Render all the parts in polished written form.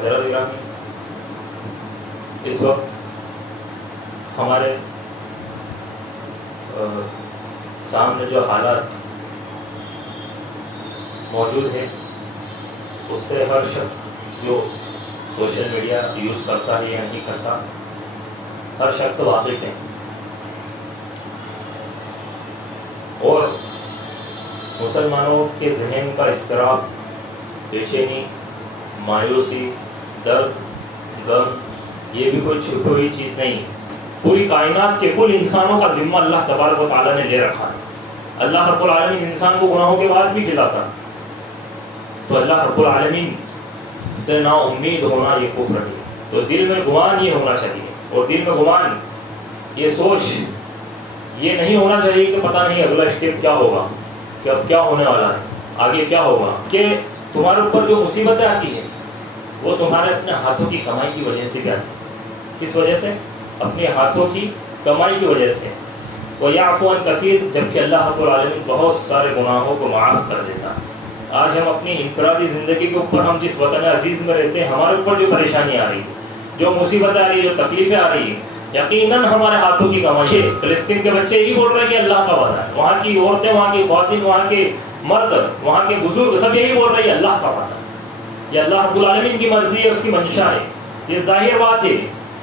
حضرت گرامی، اس وقت ہمارے سامنے جو حالات موجود ہیں اس سے ہر شخص جو سوشل میڈیا یوز کرتا ہے یا نہیں کرتا، ہر شخص واقف ہے، اور مسلمانوں کے ذہن کا اضطراب، بے چینی، مایوسی، درد، غم، یہ بھی کوئی چھپی ہوئی چیز نہیں، پوری کائنات کے کل انسانوں کا ذمہ اللہ تبارک و تعالیٰ نے لے رکھا ہے۔ اللہ رب العالمین انسان کو گناہوں کے بعد بھی کھلاتا، تو اللہ رب العالمین سے نا امید ہونا یہ کفر ہے۔ تو دل میں گمان یہ ہونا چاہیے، اور دل میں گمان، یہ سوچ یہ نہیں ہونا چاہیے کہ پتہ نہیں اگلا اسٹیپ کیا ہوگا، کہ اب کیا ہونے والا ہے، آگے کیا ہوگا، کہ تمہارے اوپر جو مصیبتیں آتی ہیں وہ تمہارے اپنے ہاتھوں کی کمائی کی وجہ سے بھی آتی ہے۔ کس وجہ سے؟ اپنے ہاتھوں کی کمائی کی وجہ سے۔ وَيَعْفُو عَنْ كَثِيرٍ، جبکہ اللہ رب العالمین بہت سارے گناہوں کو معاف کر دیتا ہے۔ آج ہم اپنی انفرادی زندگی کے اوپر، ہم جس وطن عزیز میں رہتے ہیں، ہمارے اوپر جو پریشانی آ رہی ہے، جو مصیبتیں آ رہی ہے، جو تکلیفیں آ رہی ہیں، یقیناً ہمارے ہاتھوں کی کمائی ہے۔ فلسطین کے بچے یہی بول رہے ہیں کہ اللہ کا وعدہ ہے، وہاں کی عورتیں، وہاں کی خواتین، وہاں کے مرد، وہاں کے بزرگ سب یہی بول رہے ہیں اللہ کا وعدہ ہے، یہ اللہ رب العالمین کی مرضی ہے، اس کی منشا ہے۔ یہ ظاہر بات ہے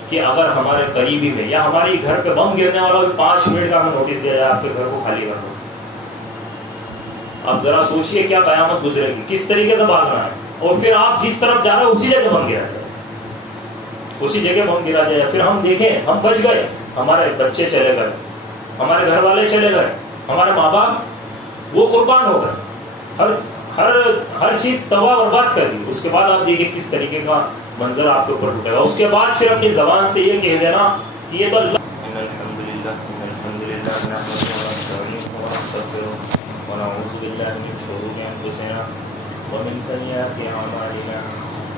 کہ اگر ہمارے قریبی میں یا ہمارے گھر پہ بم گرنے والا 5 منٹ کا ہمیں نوٹس دیا جائے آپ کے گھر کو خالی کر دو، آپ ذرا سوچئے کیا قیامت گزرے گی، کس طریقے سے بھاگنا ہے، اور پھر آپ جس طرف جا رہے ہیں اسی جگہ بم گرا جائے، اسی جگہ بم گرا جائے، پھر ہم دیکھیں ہم بچ گئے، ہمارے بچے چلے گئے، ہمارے گھر والے چلے گئے، ہمارے ماں باپ وہ قربان ہو گئے، ہر چیز تباہ برباد کر دی۔ اس کے بعد آپ دیکھیں کس طریقے کا منظر آپ کے اوپر ٹوٹے گا۔ اس کے بعد پھر اپنی زبان سے یہ کہہ دینا کہ یہ تو اللہ ونعوذ بالله من شرور أنفسنا ومن سيئات أعمالنا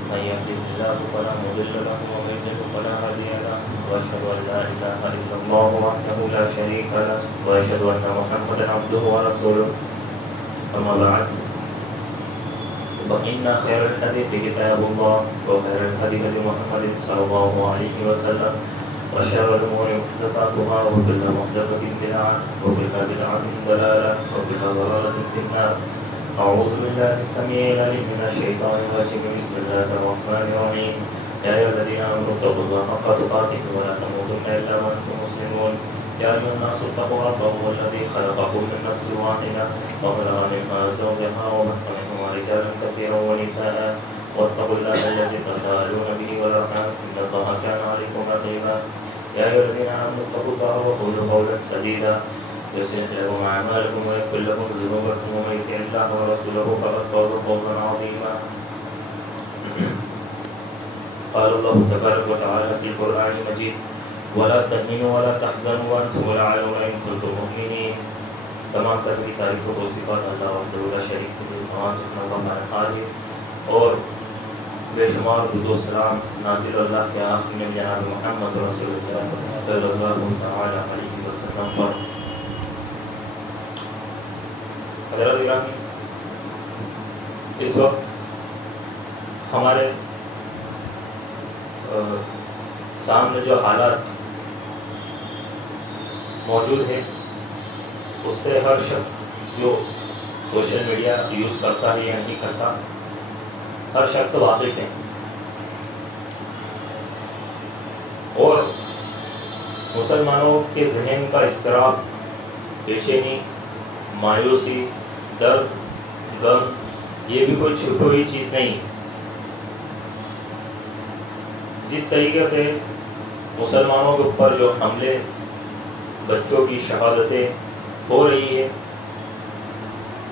من يهده الله فلا مضل له ومن يضلل فلا هادي له وأشهد أن لا إله إلا الله وحده لا شريك له وأشهد أن محمدا عبده ورسوله أما بعد فإن خير الحديث كتاب الله وخير الهدي هدي محمد صلى الله عليه وسلم وشر الأمور محدثاتها وكل محدثة بدعة وكل بدعة ضلالة وكل ضلالة في النار۔ أعوذ بالله السميع العليم من الشيطان الرجيم، بسم الله الرحمن الرحيم، يا أيها الذين آمنوا اتقوا الله حق تقاته ولا تموتن إلا وأنتم مسلمون، يا أيها الناس اتقوا ربكم الذي خلقكم من نفس واحدة وخلق منها زوجها وبث منهما رجالا كثيرا ونساء واتقوا الله الذي تساءلون به والأرحام إن الله كان عليكم رقيبا، يا أيها الذين آمنوا اتقوا الله وقولوا قولا سديدا يصلح لكم أعمالكم ويغفر لكم ذنوبكم ومن يطع الله ورسوله فقد فاز فوزا عظيما۔ قال الله تبارك وتعالى في القرآن المجيد ولا تهنوا ولا تحزنوا وأنتم الأعلون إن كنتم مؤمنين۔ تمام طرح کی تعریف و توصیفات اللہ وحدہ لا شریک له، تمام اللہ عالم، اور بے شمار درود و سلام نازل اللہ کے آخر میں جناب محمد رسول اللہ صلی اللہ تعالی علیہ وسلم پر۔ حضرت گرامی، اس وقت ہمارے سامنے جو حالات موجود ہیں اس سے ہر شخص جو سوشل میڈیا یوز کرتا ہے یا نہیں کرتا، ہر شخص واقف ہے، اور مسلمانوں کے ذہن کا اضطراب، بے چینی، مایوسی، درد، غم، یہ بھی کوئی چھپی ہوئی چیز نہیں۔ جس طریقے سے مسلمانوں کے اوپر جو حملے، بچوں کی شہادتیں ہو رہی ہے،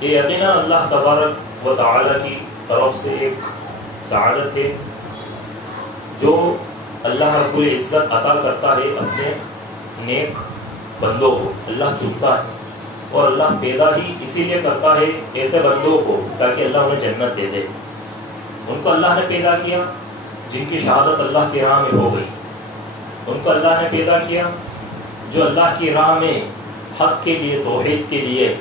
یہ یقیناً اللہ تبارک و تعالیٰ کی طرف سے ایک سعادت ہے جو اللہ رب العزت عطا کرتا ہے اپنے نیک بندوں کو۔ اللہ چنتا ہے اور اللہ پیدا ہی اسی لیے کرتا ہے ایسے بندوں کو تاکہ اللہ انہیں جنت دے دے۔ ان کو اللہ نے پیدا کیا جن کی شہادت اللہ کی راہ میں ہو گئی، ان کو اللہ نے پیدا کیا جو اللہ کی راہ میں حق کے لیے، توحید کے لیے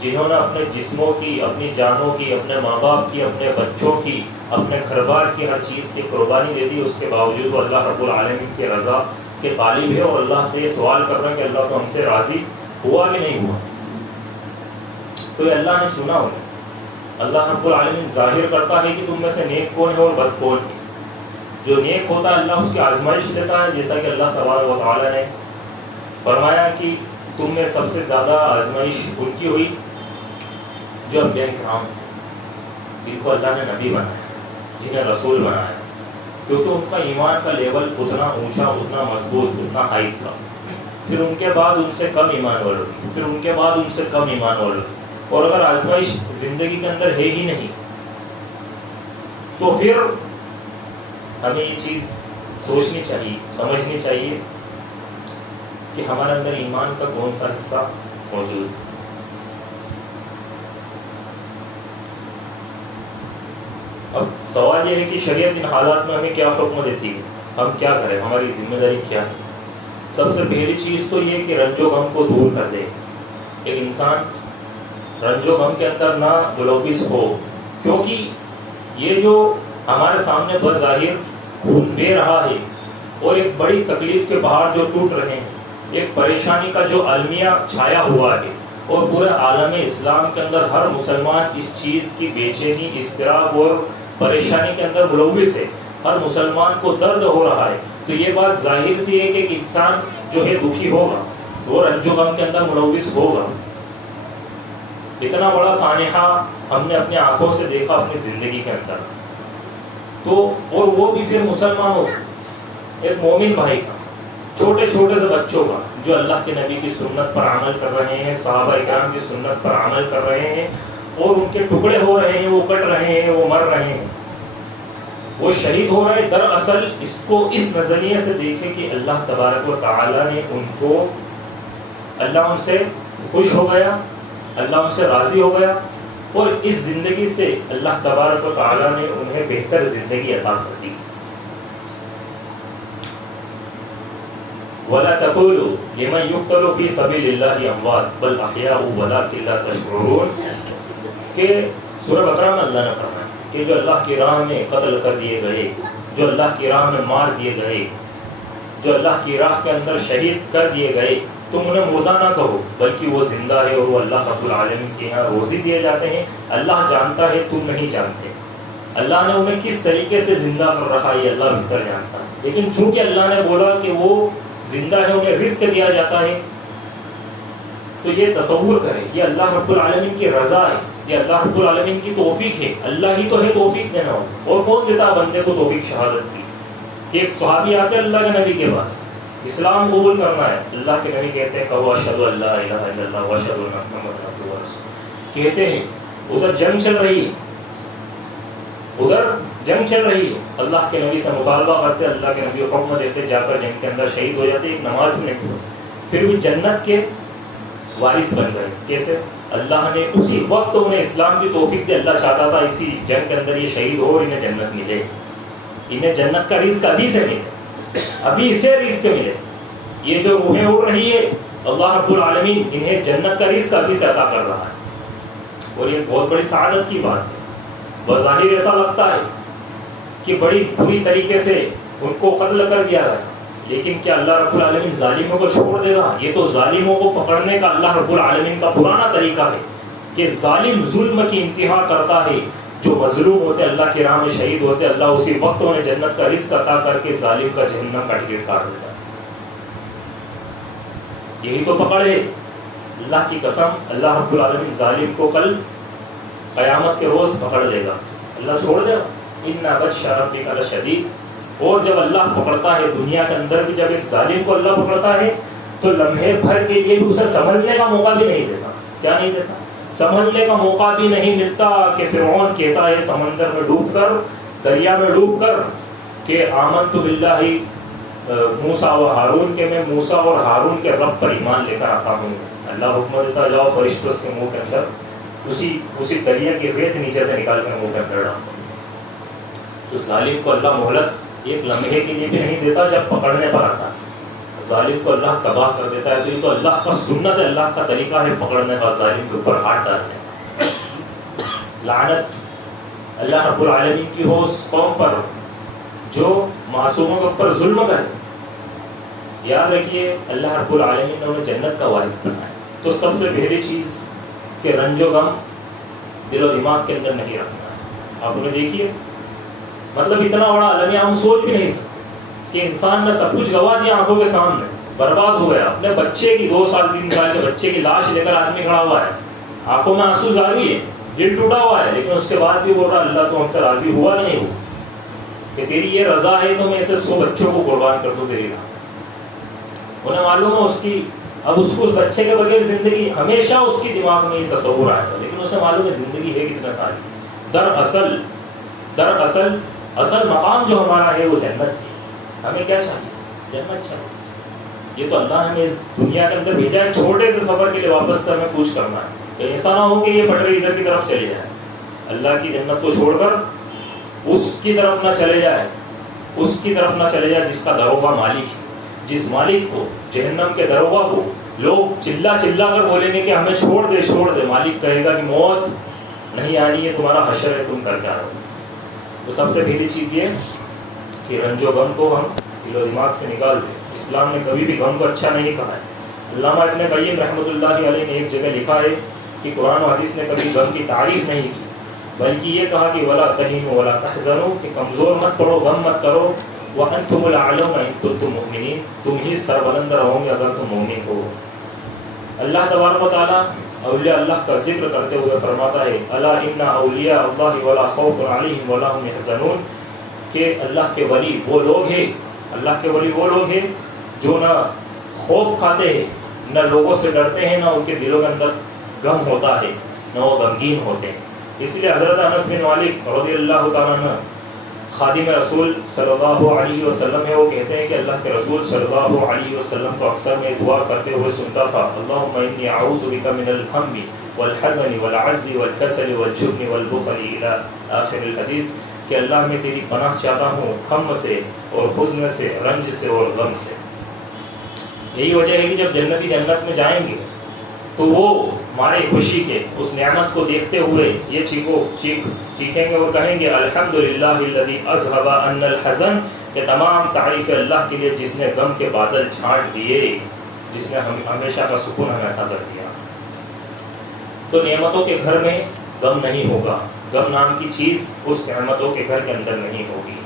جنہوں نے اپنے جسموں کی، اپنی جانوں کی، اپنے ماں باپ کی، اپنے بچوں کی، اپنے گھر بار کی ہر چیز کی قربانی دے دی، اس کے باوجود وہ اللہ رب العالمین کی رضا کے طالب ہے اور اللہ سے یہ سوال کر رہے ہیں کہ اللہ تو ہم سے راضی ہوا کہ نہیں ہوا. تو یہ اللہ نے چنا ہوگا. اللہ رب العالمین ظاہر کرتا ہے کہ تم میں سے نیک کون ہے اور بد کون ہے. جو نیک ہوتا ہے اللہ اس کی آزمائش دیتا ہے، جیسا کہ اللہ تبارک و تعالیٰ نے فرمایا کہ تم میں سب سے زیادہ آزمائش ان کی ہوئی جو انبیاء کرام تھے، جن کو اللہ نے نبی بنایا، جنہیں رسول بنایا، کیونکہ ان کا ایمان کا لیول اتنا اونچا، اتنا مضبوط، اتنا ہائی تھا. پھر ان کے بعد ان سے کم ایمان والے، پھر ان کے بعد ان سے کم ایمان والے. اور اگر آزمائش زندگی کے اندر ہے ہی نہیں تو پھر ہمیں یہ چیز سوچنی چاہیے، سمجھنی چاہیے کہ ہمارے اندر ایمان کا کون سا حصہ موجود ہے. اب سوال یہ ہے کہ شریعت ان حالات میں ہمیں کیا حکم دیتی ہے، ہم کیا کریں، ہماری ذمہ داری کیا ہے. سب سے پہلی چیز تو یہ کہ رنج و غم کو دور کر دے. ایک انسان رنج و غم کے اندر نہ ملوث ہو، کیونکہ یہ جو ہمارے سامنے بظاہر خون بہ رہا ہے اور ایک بڑی تکلیف کے پہاڑ جو ٹوٹ رہے ہیں، ایک پریشانی کا جو المیہ چھایا ہوا ہے، اور پورے عالم اسلام کے اندر ہر مسلمان اس چیز کی بے چینی، اضطراب اور پریشانی کے اندر ملوث ہے. ہر مسلمان کو درد ہو رہا ہے. تو یہ بات ظاہر سی ہے کہ ایک انسان جو ہے دکھی ہوگا، وہ رنج و غم کے اندر ملوث ہوگا. اتنا بڑا سانحہ ہم نے اپنی آنکھوں سے دیکھا اپنی زندگی کے اندر. تو اور وہ بھی پھر مسلمانوں، ایک مومن بھائی کا، چھوٹے چھوٹے سے بچوں کا جو اللہ کے نبی کی سنت پر عمل کر رہے ہیں، صحابہ اکرام کی سنت پر عمل کر رہے ہیں، اور ان کے ٹکڑے ہو رہے ہیں، وہ کٹ رہے ہیں، وہ مر رہے ہیں، وہ شہید ہو رہے ہیں. دراصل اس کو اس نظریے سے دیکھیں کہ اللہ تبارک و تعالیٰ نے ان کو، اللہ ان سے خوش ہو گیا، اللہ ان سے راضی ہو گیا، اور اس زندگی سے اللہ تبارک و تعالیٰ نے انہیں بہتر زندگی عطا کر دی. وَلَا تَقُولُوا لِمَنْ يُقْتَلُ فِي سَبِيلِ اللَّهِ أَمْوَاتٌ بَلْ أَحْيَاءٌ وَلَٰكِن لَّا تَشْعُرُونَ. کہ سورہ بقرہ میں اللہ نے فرمایا کہ جو اللہ کی راہ میں قتل کر دیے گئے، جو اللہ کی راہ میں مار دیے گئے، جو اللہ کی راہ کے اندر شہید کر دیے گئے، تم انہیں مردہ نہ کہو، بلکہ وہ زندہ ہے اور وہ اللہ رب العالمین کے یہاں روزی دیے جاتے ہیں. اللہ جانتا ہے، تم نہیں جانتے. اللہ نے انہیں کس طریقے سے زندہ کر رکھا ہے یہ اللہ بہتر جانتا ہے. لیکن چونکہ اللہ نے بولا کہ وہ زندہ ہے، انہیں رزق دیا جاتا ہے، تو یہ تصور کرے یہ اللہ رب العالمین کی رضا ہے، یہ اللہ رب العالمین کی توفیق ہے. اللہ ہی تو ہے توفیق دینا ہو، اور کون دیتا بندے کو توفیق شہادت کی. کہ ایک صحابی آتے اللہ کے نبی کے پاس، اسلام قبول کرنا ہے. اللہ کے نبی کہتے ہیں کہو اشہد ان لا الہ الا اللہ واشہد ان محمد عبدہ ورسولہ. کہتے ہیں ادھر جنگ چل رہی ہے، ادھر جنگ چل رہی ہے، اللہ کے نبی سے مطالبہ کرتے، اللہ کے نبی حکم دیتے، جا کر جنگ کے اندر شہید ہو جاتے. ایک نماز میں نہیں، پھر بھی جنت کے وارث بن گئے. کیسے؟ اللہ نے اسی وقت انہیں اسلام کی توفیق دے. اللہ چاہتا تھا اسی جنگ کے اندر یہ شہید ہو اور انہیں جنت ملے، انہیں جنت کا رزق ابھی سے ملے، ابھی اسے رزق ملے. یہ جو روحیں اڑ رہی ہے، اللہ رب العالمین انہیں جنت کا رزق ابھی سے عطا کر رہا ہے. اور یہ بہت بڑی سعادت کی بات ہے. بظاہر ایسا لگتا ہے کہ بڑی بری طریقے سے ان کو قتل کر دیا گیا، لیکن کیا اللہ رب العالمین ظالموں کو چھوڑ دے گا؟ یہ تو ظالموں کو پکڑنے کا اللہ رب العالمین کا پرانا طریقہ ہے کہ ظالم ظلم کی انتہا کرتا ہے. جو مظلوم ہوتے اللہ کی راہ میں شہید ہوتے، اللہ اسی وقت انہیں جنت کا رزق عطا کر کے ظالم کا جہنم کا ٹکٹ کاٹ دیتا ہے. یہی تو پکڑ ہے. اللہ کی قسم، اللہ رب العالمین ظالم کو کل قیامت کے روز پکڑ لے گا، اللہ چھوڑ دے گا. ان بطش ربک لشدید. اور جب اللہ پکڑتا ہے دنیا کے اندر بھی، جب ایک ظالم کو اللہ پکڑتا ہے تو لمحے بھر کے لیے بھی اسے سنبھلنے کا موقع بھی نہیں دیتا. کیا نہیں دیتا؟ سنبھلنے کا موقع بھی نہیں ملتا. کہ فرعون کہتا ہے سمندر میں ڈوب کر، دریا میں ڈوب کر کہ آمنت باللہ موسیٰ و ہارون، کے میں موسیٰ اور ہارون کے رب پر ایمان لے کر آتا ہوں. اللہ حکم دیتا جاؤ فرشتوں کے منہ کے اندر اسی دریا کی ریت نیچے سے نکال کر منہ کے اندر ڈالتا. تو ظالم کو اللہ مہلت ایک لمحے کے لیے بھی نہیں دیتا جب پکڑنے پر آتا. ظالم کو اللہ تباہ کر دیتا ہے، تو یہ تو اللہ کا سنت ہے، اللہ کا طریقہ ہے پکڑنے کا ظالم کے اوپر ہاتھ ڈالنے کا۔ لعنت اللہ رب العالمین کی ہو اس قوم پر جو معصوموں کے اوپر ظلم کرے۔ یاد رکھیے اللہ رب العالمین نے انہیں جنت کا وارث بنایا، تو سب سے پہلی چیز کہ رنج و غم دل و دماغ کے اندر نہیں رکھنا ہے۔ آپ انہیں دیکھیے، مطلب اتنا بڑا عالمیہ ہم سوچ بھی نہیں سکتے کہ انسان نے سب کچھ گوا دیا آنکھوں کے سامنے، برباد ہو گیا۔ اپنے بچے کی 2 سال 3 سال کے بچے کی لاش لے کر آدمی کھڑا ہوا ہے، آنکھوں میں آنسو جاری ہے، دل ٹوٹا ہوا ہے، لیکن اس کے بعد بھی بول رہا اللہ تو ہم سے راضی ہوا نہیں ہوا کہ تیری یہ رضا ہے تو میں اسے 100 بچوں کو قربان کر دوں تیری راہ۔ انہیں معلوم ہے اس کی، اب اس کو اس بچے کے بغیر زندگی، ہمیشہ اس کی دماغ میں یہ تصور آئے گا، لیکن اسے معلوم ہے زندگی ہے کتنا ساری۔ دراصل اصل مقام جو ہمارا ہے وہ جنت ہے۔ ہمیں کیا چاہیے؟ جنت چاہیے۔ یہ تو اللہ نے ہمیں اس دنیا کے اندر بھیجا ہے چھوٹے سے سفر کے لیے، واپس سے ہمیں کوشش کرنا ہے۔ ایسا نہ ہو کہ یہ پٹری ادھر کی طرف چلی جائے، اللہ کی جنت کو چھوڑ کر اس کی طرف نہ چلے جائے، اس کی طرف نہ چلے جائے جس کا دروگا مالک ہے، جس مالک کو، جہنم کے دروگا کو لوگ چلا کر بولیں گے کہ ہمیں چھوڑ دے، مالک کہے گا کہ موت نہیں آنی ہے، تمہارا حشر ہے، تم کر کے آؤ۔ تو سب سے پہلی چیز یہ کہ رنج و غم کو ہم دل و دماغ سے نکال دیں۔ اسلام نے کبھی بھی غم کو اچھا نہیں کہا ہے۔ علامہ ابن قیم رحمۃ اللہ علیہ نے ایک جگہ لکھا ہے کہ قرآن و حدیث نے کبھی غم کی تعریف نہیں کی، بلکہ یہ کہا کہ ولا تہینوا ولا تحزنوا، کہ کمزور مت پڑو، غم مت کرو، وانتم الاعلون ان کنتم مؤمنین، تم ہی سربلند رہو گے اگر تم مومن ہو۔ اللہ تبارک و تعالیٰ اولیاء اللہ کا ذکر کرتے ہوئے فرماتا ہے الا ان اولیاء اللہ ولا خوف علیہم ولا هم يحزنون، کہ اللہ کے ولی وہ لوگ ہیں، اللہ کے ولی وہ لوگ ہیں جو نہ خوف کھاتے ہیں، نہ لوگوں سے ڈرتے ہیں، نہ ان کے دلوں کے اندر غم ہوتا ہے، نہ وہ غمگین ہوتے ہیں۔ اس لیے حضرت انس بن مالک رضی اللہ تعالیٰ عنہ خادم رسول صلی اللہ علیہ وسلم ہے، وہ کہتے ہیں کہ اللہ کے رسول صلی اللہ علیہ وسلم کو اکثر میں دعا کرتے ہوئے سنتا تھا اللہم انی اعوذ بک من الہم والحزن والعجز والکسل والجبن والبخل الی آخر الحدیث، کہ اللہ میں تیری پناہ چاہتا ہوں ہم سے اور حزن سے، رنج سے اور غم سے۔ یہی وجہ ہے کہ جب جنتی جنت میں جائیں گے تو وہ مارے خوشی کے اس نعمت کو دیکھتے ہوئے یہ چیخیں گے اور کہیں گے الحمدللہ الذی اذھب عنا الحزن، کہ تمام تعریف اللہ کے لیے جس نے غم کے بادل چھانٹ دیے، جس نے ہمیشہ کا سکون ہمیں عطا کر دیا۔ تو نعمتوں کے گھر میں غم نہیں ہوگا، غم نام کی چیز اس نعمتوں کے گھر کے اندر نہیں ہوگی۔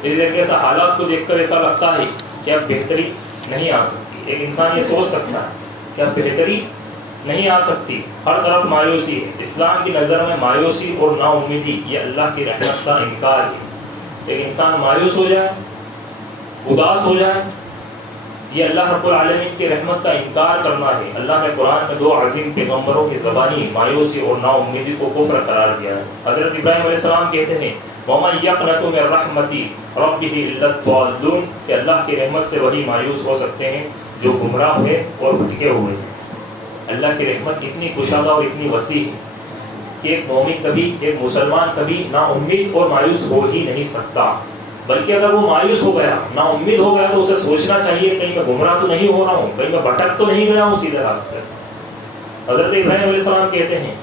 اس طریقے سے حالات کو دیکھ کر ایسا لگتا ہے کہ اب بہتری نہیں آ سکتی۔ ایک انسان یہ سوچ سکتا ہے کہ اب بہتری نہیں آ سکتی، ہر طرف مایوسی ہے۔ اسلام کی نظر میں مایوسی اور نا امیدی یہ اللہ کی رحمت کا انکار ہے۔ ایک انسان مایوس ہو جائے، اداس ہو جائے، یہ اللہ رب العالمین کی رحمت کا انکار کرنا ہے۔ اللہ نے قرآن میں 2 عظیم پیغمبروں کی زبانی مایوسی اور نا امیدی کو کفر قرار دیا ہے۔ حضرت ابراہیم علیہ السلام کہتے ہیں وَمَن يَقْنَطُ مِن رَحْمَتِ رَبِّهِ إِلَّا الضَّالُّونَ، کہ اللہ کی رحمت سے وہی مایوس ہو سکتے ہیں جو گمراہ ہوئے اور بھٹکے ہوئے ہیں۔ اللہ کی رحمت اتنی کشادہ اور اتنی وسیع ہے کہ ایک مومن کبھی، ایک مسلمان کبھی نا امید اور مایوس ہو ہی نہیں سکتا، بلکہ اگر وہ مایوس ہو گیا، نا امید ہو گیا، تو اسے سوچنا چاہیے کہیں میں گمراہ تو نہیں ہو رہا ہوں، کہیں میں بھٹک تو نہیں گیا ہوں سیدھے راستے سے۔ حضرت ابراہیم علیہ السلام کہتے ہیں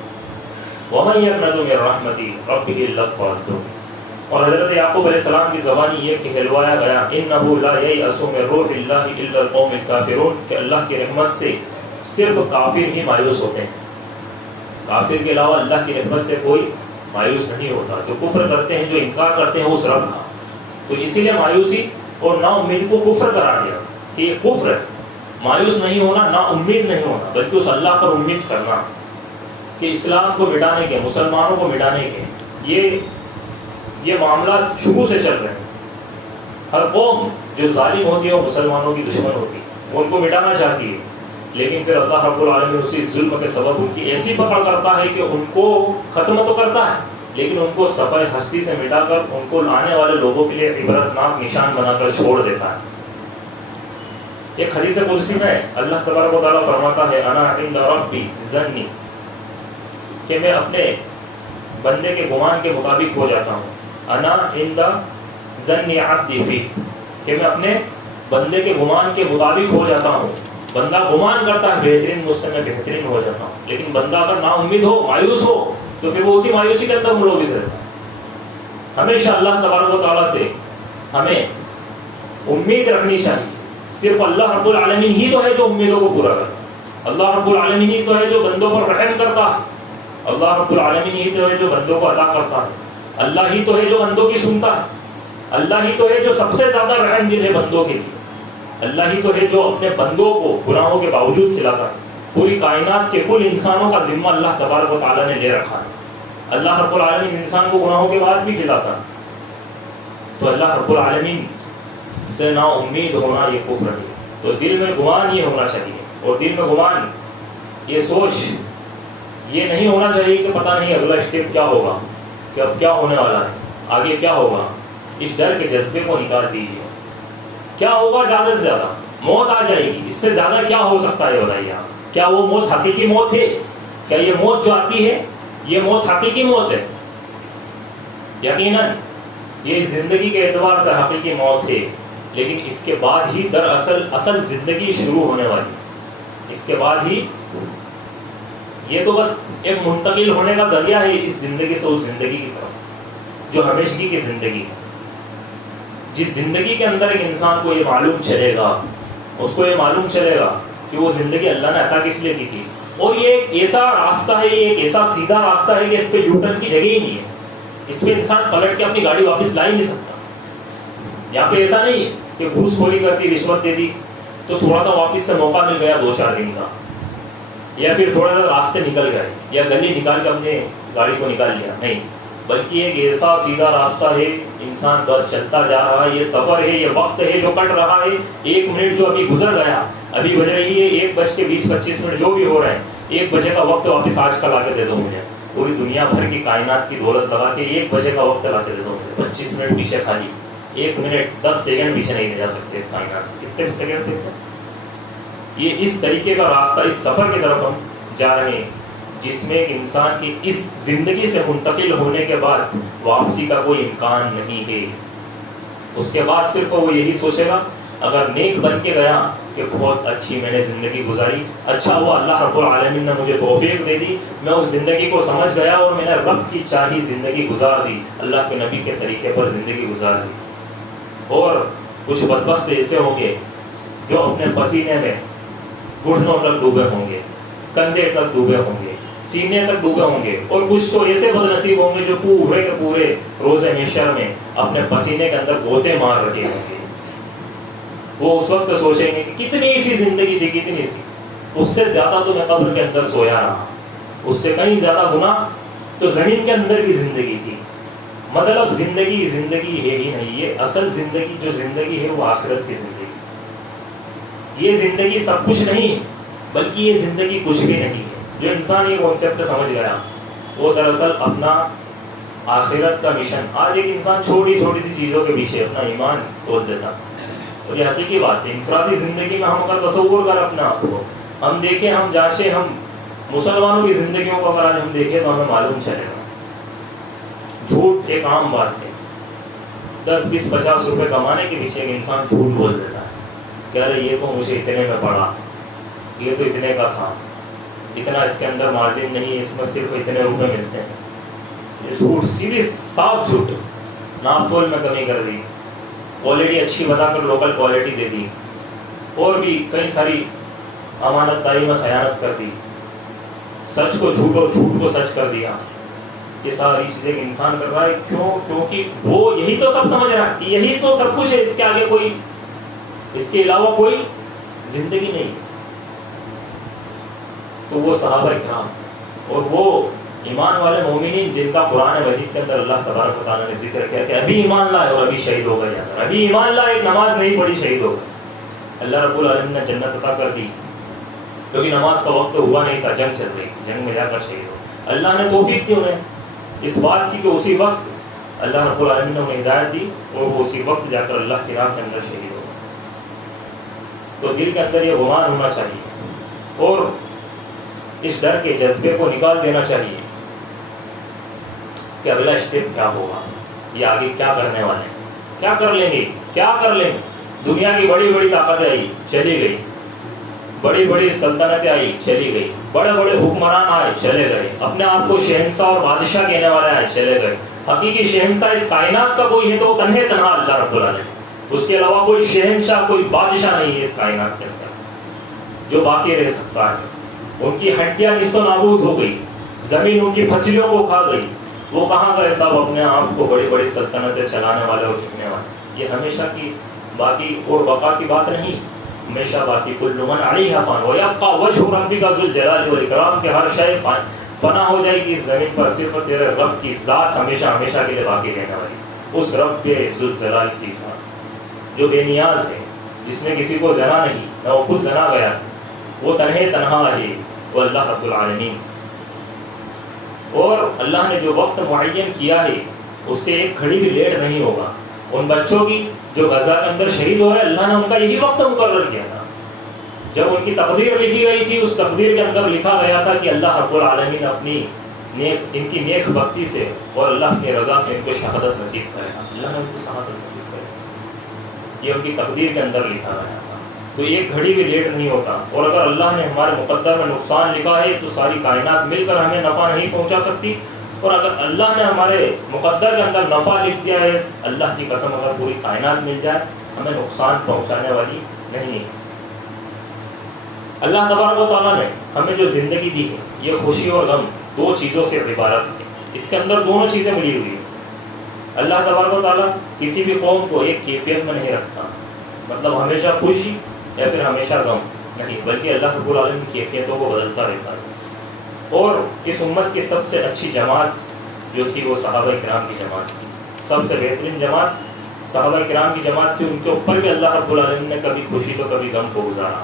وَمَن يَقْنَطُ مِن رَحْمَتِ رَبِّهِ إِلَّا الضَّالُّونَ، اور حضرت یعقوب علیہ السلام کی زبانی یہ کہلوایا گیا إِنَّهُ لَا يَيْأَسُ مِن رُوحِ اللَّهِ إِلَّا الْقَوْمُ الْكَافِرُونَ، کہ اللہ کی رحمت سے صرف کافر ہی مایوس ہوتے ہیں، کافر کے علاوہ اللہ کی رحمت سے کوئی مایوس نہیں ہوتا۔ جو کفر کرتے ہیں، جو انکار کرتے ہیں اس رب کا، تو اسی لیے مایوسی اور نا امید کو کفر قرار دیا کہ یہ کفر ہے۔ مایوس نہیں ہونا، نا امید نہیں ہونا، بلکہ اس اللہ پر امید کرنا کہ اسلام کو مٹانے کے، مسلمانوں کو مٹانے کے یہ معاملات شروع سے چل رہے ہیں۔ ہر قوم جو ظالم ہوتی ہے وہ مسلمانوں کی دشمن ہوتی ہے، وہ ان کو مٹانا چاہتی ہے، لیکن پھر اللہ رب العالمین اسی ظلم کے سبب ان کی ایسی پکڑ کرتا ہے کہ ان کو ختم تو کرتا ہے، لیکن ان کو صفحہ ہستی سے مٹا کر ان کو آنے والے لوگوں کے لیے عبرتناک نشان بنا کر چھوڑ دیتا ہے۔ ایک حدیث قدسی میں اللہ تبارک و تعالیٰ فرماتا ہے انا عند ربی ظنی، کہ میں اپنے بندے کے گمان کے مطابق ہو جاتا ہوں۔ انا عند ظن عبدی فی، کہ میں اپنے بندے کے گمان کے مطابق ہو جاتا ہوں. بندہ گمان کرتا ہے بہترین مجھ سے میں بہترین ہو جاتا ہوں، لیکن بندہ اگر نا امید ہو، مایوس ہو، تو پھر وہ اسی مایوسی کے اندر ملوث رہتا ہے. ہمیشہ اللہ تبارک و تعالیٰ سے ہمیں امید رکھنی چاہیے. صرف اللہ رب العالمین ہی تو ہے جو امیدوں کو پورا کرتا ہے. اللہ رب العالمین ہی تو ہے جو بندوں پر رحم کرتا ہے. اللہ رب العالمین ہی تو ہے جو بندوں کو عطا کرتا ہے. اللہ ہی تو ہے جو بندوں کی سنتا ہے. اللہ ہی تو ہے جو سب سے زیادہ رحم دل ہے بندوں کے لیے. اللہ ہی تو ہے جو اپنے بندوں کو گناہوں کے باوجود کھلاتا ہے. پوری کائنات کے کل انسانوں کا ذمہ اللہ تبارک و تعالیٰ نے لے رکھا ہے. اللہ رب العالمین انسان کو گناہوں کے بعد بھی کھلاتا ہے. تو اللہ رب العالمین سے نا امید ہونا یہ کفر ہے. تو دل میں گمان یہ ہونا چاہیے، اور دل میں گمان یہ سوچ یہ نہیں ہونا چاہیے کہ پتہ نہیں اگلا اسٹیپ کیا ہوگا، کہ اب کیا ہونے والا ہے، آگے کیا ہوگا. اس ڈر کے جذبے کو نکال دیجیے. کیا ہوگا زیادہ سے زیادہ؟ موت آ جائے گی، اس سے زیادہ کیا ہو سکتا ہے بتائیے آپ. کیا وہ موت حقیقی موت ہے؟ کیا یہ موت جو آتی ہے یہ موت حقیقی موت ہے؟ یقیناً یہ زندگی کے اعتبار سے حقیقی موت ہے، لیکن اس کے بعد ہی اصل زندگی شروع ہونے والی. اس کے بعد ہی یہ تو بس ایک منتقل ہونے کا ذریعہ ہے اس زندگی سے اس زندگی کی طرف جو ہمیشگی کی زندگی ہے. جس زندگی کے اندر ایک انسان کو یہ معلوم چلے گا، اس کو یہ معلوم چلے گا کہ وہ زندگی اللہ نے عطا کس لیے کی تھی. اور یہ ایک ایسا راستہ ہے، یہ ایک ایسا سیدھا راستہ ہے کہ اس پہ یو ٹرن کی جگہ ہی نہیں ہے. اس پہ انسان پلٹ کے اپنی گاڑی واپس لا ہی نہیں سکتا. یہاں پہ ایسا نہیں ہے کہ گھوس خوری کر دی، رشوت دے دی تو تھوڑا سا واپس سے موقع مل گیا 2-4 دن کا، یا پھر تھوڑا سا راستے نکل گئے، یا گلی نکال کے اپنے گاڑی کو نکال لیا. نہیں، بلکہ ایک ایسا سیدھا راستہ ہے. انسان بس چلتا جا رہا ہے. یہ سفر ہے، یہ وقت ہے جو کٹ رہا ہے. 1 منٹ جو ابھی گزر گیا، ابھی بج رہی ہے 1:20-25 جو بھی ہو رہے ہیں. 1 بجے کا وقت واپس آج کا لا کے دے دو مجھے. پوری دنیا بھر کی کائنات کی دولت لگا کے 1 بجے کا وقت لا کے دے دو مجھے. 25 منٹ پیچھے خالی، 1 منٹ 10 سیکنڈ پیچھے نہیں لے جا سکتے اس کائنات. کتنے سیکنڈ دیکھتے ہیں. یہ اس طریقے کا راستہ، اس سفر کی طرف ہم جا رہے ہیں جس میں ایک انسان کی اس زندگی سے منتقل ہونے کے بعد واپسی کا کوئی امکان نہیں ہے. اس کے بعد صرف وہ یہی سوچے گا اگر نیک بن کے گیا کہ بہت اچھی میں نے زندگی گزاری، اچھا ہوا اللہ رب العالمین نے مجھے توفیق دے دی، میں اس زندگی کو سمجھ گیا اور میں نے رب کی چاہی زندگی گزار دی، اللہ کے نبی کے طریقے پر زندگی گزار دی. اور کچھ بدبخت ایسے ہوں گے جو اپنے پسینے میں گھٹنوں تک ڈوبے ہوں گے، کندھے تک ڈوبے ہوں گے، سینے تک ڈوبے ہوں گے. اور کچھ تو ایسے بد نصیب ہوں گے جو پورے کے پورے روز محشر میں اپنے پسینے کے اندر گوتے مار رہے ہوں گے. وہ اس وقت سوچیں گے کہ کتنی سی زندگی تھی، کتنی سی، اس سے زیادہ تو میں قبر کے اندر سویا رہا، اس سے کہیں زیادہ گناہ تو زمین کے اندر کی زندگی تھی. مطلب زندگی ہے ہی نہیں. یہ اصل زندگی جو زندگی ہے وہ آخرت کی زندگی. یہ زندگی سب کچھ نہیں ہے، بلکہ یہ زندگی کچھ بھی نہیں ہے. جو انسان یہ کانسیپٹ سمجھ گیا وہ دراصل اپنا آخرت کا مشن، آج ایک انسان چھوٹی چھوٹی سی چیزوں کے پیچھے اپنا ایمان تول دیتا. اور یہ حقیقی بات ہے. انفرادی زندگی میں ہم اگر تصور کر اپنے آپ کو ہم دیکھیں، ہم جانچیں، ہم مسلمانوں کی زندگیوں کو اگر آج ہم دیکھیں تو ہمیں معلوم چلے گا جھوٹ ایک عام بات ہے. 10, 20, 50 روپے کمانے کے پیچھے ایک انسان جھوٹ بول دیتا ہے کہ ارے یہ تو مجھے اتنے میں پڑا، یہ تو اتنے کا تھا، اتنا اس کے اندر مارجن نہیں ہے، اس میں صرف اتنے روپے ملتے ہیں. یہ جھوٹ، سیدھی صاف جھوٹ. ناپ تول میں کمی کر دی، کوالٹی اچھی بتا کر لوکل کوالٹی دے دی، اور بھی کئی ساری امانت داری میں خیانت کر دی، سچ کو جھوٹ اور جھوٹ کو سچ کر دیا. یہ ساری چیزیں انسان کر رہا ہے. کیوں؟ کیونکہ وہ یہی تو سب سمجھ رہا ہے کہ یہی تو سب کچھ ہے، اس کے آگے کوئی، اس کے علاوہ کوئی زندگی نہیں. تو وہ صحابہ کرام اور وہ ایمان والے مومنین جن کا قرآن مجید کے اندر اللہ تبارک و تعالیٰ نے ذکر کیا کہ ابھی ایمان لائے اور ابھی شہید ہو گئے، ابھی ایمان لائے، نماز نہیں پڑھی، شہید ہو گئے. اللہ رب العالمین نے جنت عطا کر دی کیونکہ نماز کا وقت ہوا نہیں تھا، جنگ چل رہی، جنگ میں جا کر شہید ہو. اللہ نے توفیق دی انہیں اس بات کی کہ اسی وقت اللہ رب العالمین نے انہیں ہدایت دی اور وہ اسی وقت جا کر اللہ کی راہ کے اندر شہید ہو. تو دل کے اندر یہ گمان ہونا چاہیے اور اس ڈر کے جذبے کو نکال دینا چاہیے کہ اگلا اسٹیپ کیا ہوگا، یہ آگے کیا کرنے والے ہیں، کیا کر لیں گے، کیا کر لیں گے. دنیا کی بڑی بڑی طاقتیں آئی چلی گئی، بڑی بڑی سلطنتیں آئی چلی گئی، بڑے بڑے حکمران آئے چلے گئے، اپنے آپ کو شہنشاہ اور بادشاہ کہنے والے آئے چلے گئے۔ حقیقی شہنشاہ اس کائنات کا کوئی ہے تو تنہا تنہا اللہ رب العالمین، اس کے علاوہ کوئی شہنشاہ کوئی بادشاہ نہیں ہے اس کائنات کے اندر جو باقی رہ سکتا ہے۔ ان کی ہڈیاں نیست و نابود ہو گئی، زمین ان کی پھسلیوں کو کھا گئی، وہ کہاں گئے؟ سب اپنے آپ کو بڑی بڑی سلطنتیں چلانے والے اور کہنے والے۔ یہ ہمیشہ کی باقی اور بقا کی بات نہیں، ہمیشہ باقی کل من علیہا فان ویبقی وجہ ربک ذو الجلال والاکرام، کہ ہر شے فنا ہو جائے گی اس زمین پر، صرف تیرے رب کی ذات ہمیشہ ہمیشہ کے لیے باقی رہنے والی، اس رب ذو الجلال کی ذات جو بے نیاز ہے، جس نے کسی کو جنا نہیں، نہ وہ خود جنا گیا، وہ تنہا ہے، وہ اللہ رب العالمین۔ اور اللہ نے جو وقت معین کیا ہے اس سے ایک گھڑی بھی لیٹ نہیں ہوگا۔ ان بچوں کی جو غزہ کے اندر شہید ہو رہے، اللہ نے ان کا یہی وقت مقرر کیا تھا۔ جب ان کی تقدیر لکھی گئی تھی، اس تقدیر کے اندر لکھا گیا تھا کہ اللہ رب العالمین اپنی ان کی نیک بختی سے اور اللہ کی رضا سے ان کو شہادت نصیب کرے گا، اللہ نے ان کو شہادت نصیب کرے گا، یہ ان کی تقدیر کے اندر لکھا گیا تھا۔ تو ایک گھڑی بھی لیٹ نہیں ہوتا، اور اگر اللہ نے ہمارے مقدر میں نقصان لکھا ہے تو ساری کائنات مل کر ہمیں نفع نہیں پہنچا سکتی، اور اگر اللہ نے ہمارے مقدر کے اندر نفع لکھ دیا ہے، اللہ کی قسم اگر پوری کائنات مل جائے ہمیں نقصان پہنچانے والی نہیں ہے۔ اللہ تبارک و تعالیٰ نے ہمیں جو زندگی دی ہے یہ خوشی اور غم دو چیزوں سے عبارت ہے، اس کے اندر دونوں چیزیں ملی ہوئی ہیں۔ اللہ تبارک و تعالیٰ کسی بھی قوم کو ایک کیفیت میں نہیں رکھتا، مطلب ہمیشہ خوشی یا پھر ہمیشہ غم نہیں، بلکہ اللہ رب العالمین کیفیتوں کو بدلتا رہتا ہے۔ اور اس امت کی سب سے اچھی جماعت جو تھی وہ صحابہ کرام کی جماعت تھی، سب سے بہترین جماعت صحابہ کرام کی جماعت تھی۔ ان کے اوپر بھی اللہ رب العالمین نے کبھی خوشی تو کبھی غم کو گزارا۔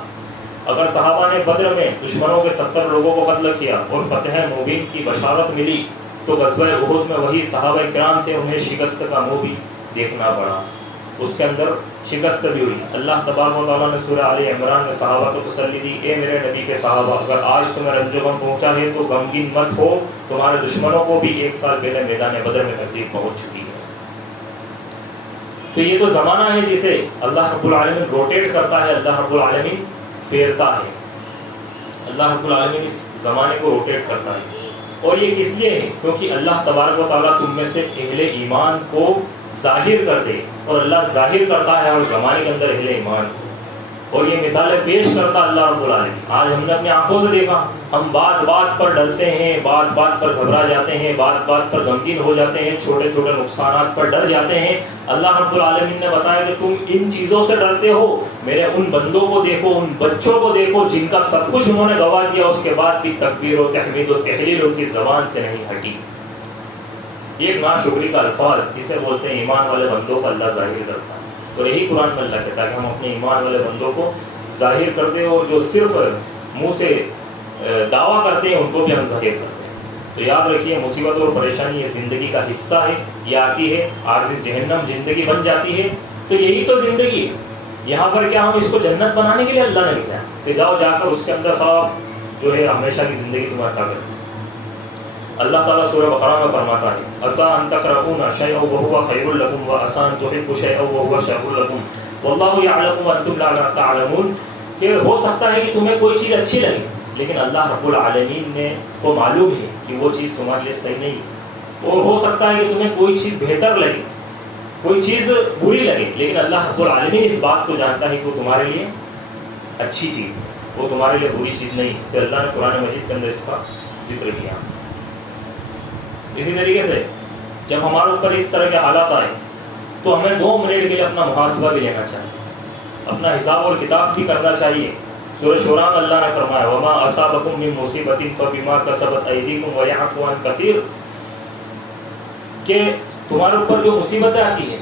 اگر صحابہ نے بدر میں دشمنوں کے 70 لوگوں کو قتل کیا اور فتح مبین کی بشارت ملی، تو غزوہ احد میں وہی صحابہ کرام تھے، انہیں شکست کا منہ بھی دیکھنا پڑا، اس کے اندر شکست بھی ہوئی۔ اللہ تبارک و تعالیٰ نے سورہ آل عمران میں صحابہ کو تسلی دی، اے میرے نبی کے صحابہ، اگر آج تمہیں رنج و غم پہنچا ہے تو غمگین مت ہو، تمہارے دشمنوں کو بھی 1 سال پہلے میدان بدر میں تکلیف پہنچ چکی ہے۔ تو یہ تو زمانہ ہے جسے اللہ رب العالمین روٹیٹ کرتا ہے، اللہ رب العالمین پھیرتا ہے، اللہ رب العالمین اس زمانے کو روٹیٹ کرتا ہے۔ اور یہ کس لیے ہے؟ کیونکہ اللہ تبارک و تعالیٰ تم میں سے اہل ایمان کو ظاہر کر دے، اور اللہ ظاہر کرتا ہے اور زمانے کے اندر اہل ایمان کو، اور یہ مثالیں پیش کرتا اللہ رب العالمین۔ آج ہم نے اپنی آنکھوں سے دیکھا، ہم بات بات پر ڈرتے ہیں، بات بات پر گھبرا جاتے ہیں، بات بات پر غمگین ہو جاتے ہیں، چھوٹے چھوٹے نقصانات پر ڈر جاتے ہیں۔ اللہ رب العالمین نے بتایا کہ تم ان چیزوں سے ڈرتے ہو، میرے ان بندوں کو دیکھو، ان بچوں کو دیکھو جن کا سب کچھ انہوں نے گوا دیا، اس کے بعد بھی تکبیر و تحمید و تحلیل ان کی زبان سے نہیں ہٹی۔ یہ ایک ناشکری کا الفاظ، اسے بولتے ہیں ایمان والے بندوں کو اللہ ظاہر کرتا ہے۔ اور یہی قرآن میں اللہ کہتا ہے کہ ہم اپنے ایمان والے بندوں کو ظاہر کرتے ہیں، اور جو صرف منہ سے دعویٰ کرتے ہیں ان کو بھی ہم ظاہر کرتے ہیں۔ تو یاد رکھیے، مصیبت اور پریشانی یہ زندگی کا حصہ ہے، یہ آتی ہے، عارض جہنم زندگی بن جاتی ہے، تو یہی تو زندگی ہے۔ یہاں پر کیا ہم اس کو جنت بنانے کے لیے اللہ نے بھیجا کہ جاؤ جا کر اس کے اندر صاحب جو ہے ہمیشہ کی زندگی تمہیں عطا کرے۔ اللہ تعالیٰ سورہ بقرہ میں فرماتا ہے عسیٰ ان تکرہوا شیئا وہو خیر لکم وعسیٰ ان تحبوا شیئا وہو شر لکم واللہ یعلم وانتم لا تعلمون، کہ ہو سکتا ہے کہ تمہیں کوئی چیز اچھی لگے، لیکن اللہ رب العالمین نے کو معلوم ہے کہ وہ چیز تمہارے لیے صحیح نہیں ہے، اور ہو سکتا ہے کہ تمہیں کوئی چیز بہتر لگے، کوئی چیز بری لگے، لیکن اللہ رب العالمین اس بات کو جانتا ہے کہ وہ تمہارے لیے اچھی چیز ہے، وہ تمہارے لیے بری چیز نہیں۔ تو اللہ نے قرآن مجید کے اندر اس کا ذکر کیا۔ اسی طریقے سے جب ہمارے اوپر اس طرح کے حالات آئے تو ہمیں 2 منٹ کے لیے اپنا محاسبہ بھی لینا چاہیے، اپنا حساب اور کتاب بھی کرنا چاہیے۔ سورہ شورى میں اللہ نے فرمایا وما اصابکم من مصیبت فبما کسبت ایدیکم ویعفو عن کثیر، کہ تمہارے اوپر جو مصیبتیں آتی ہیں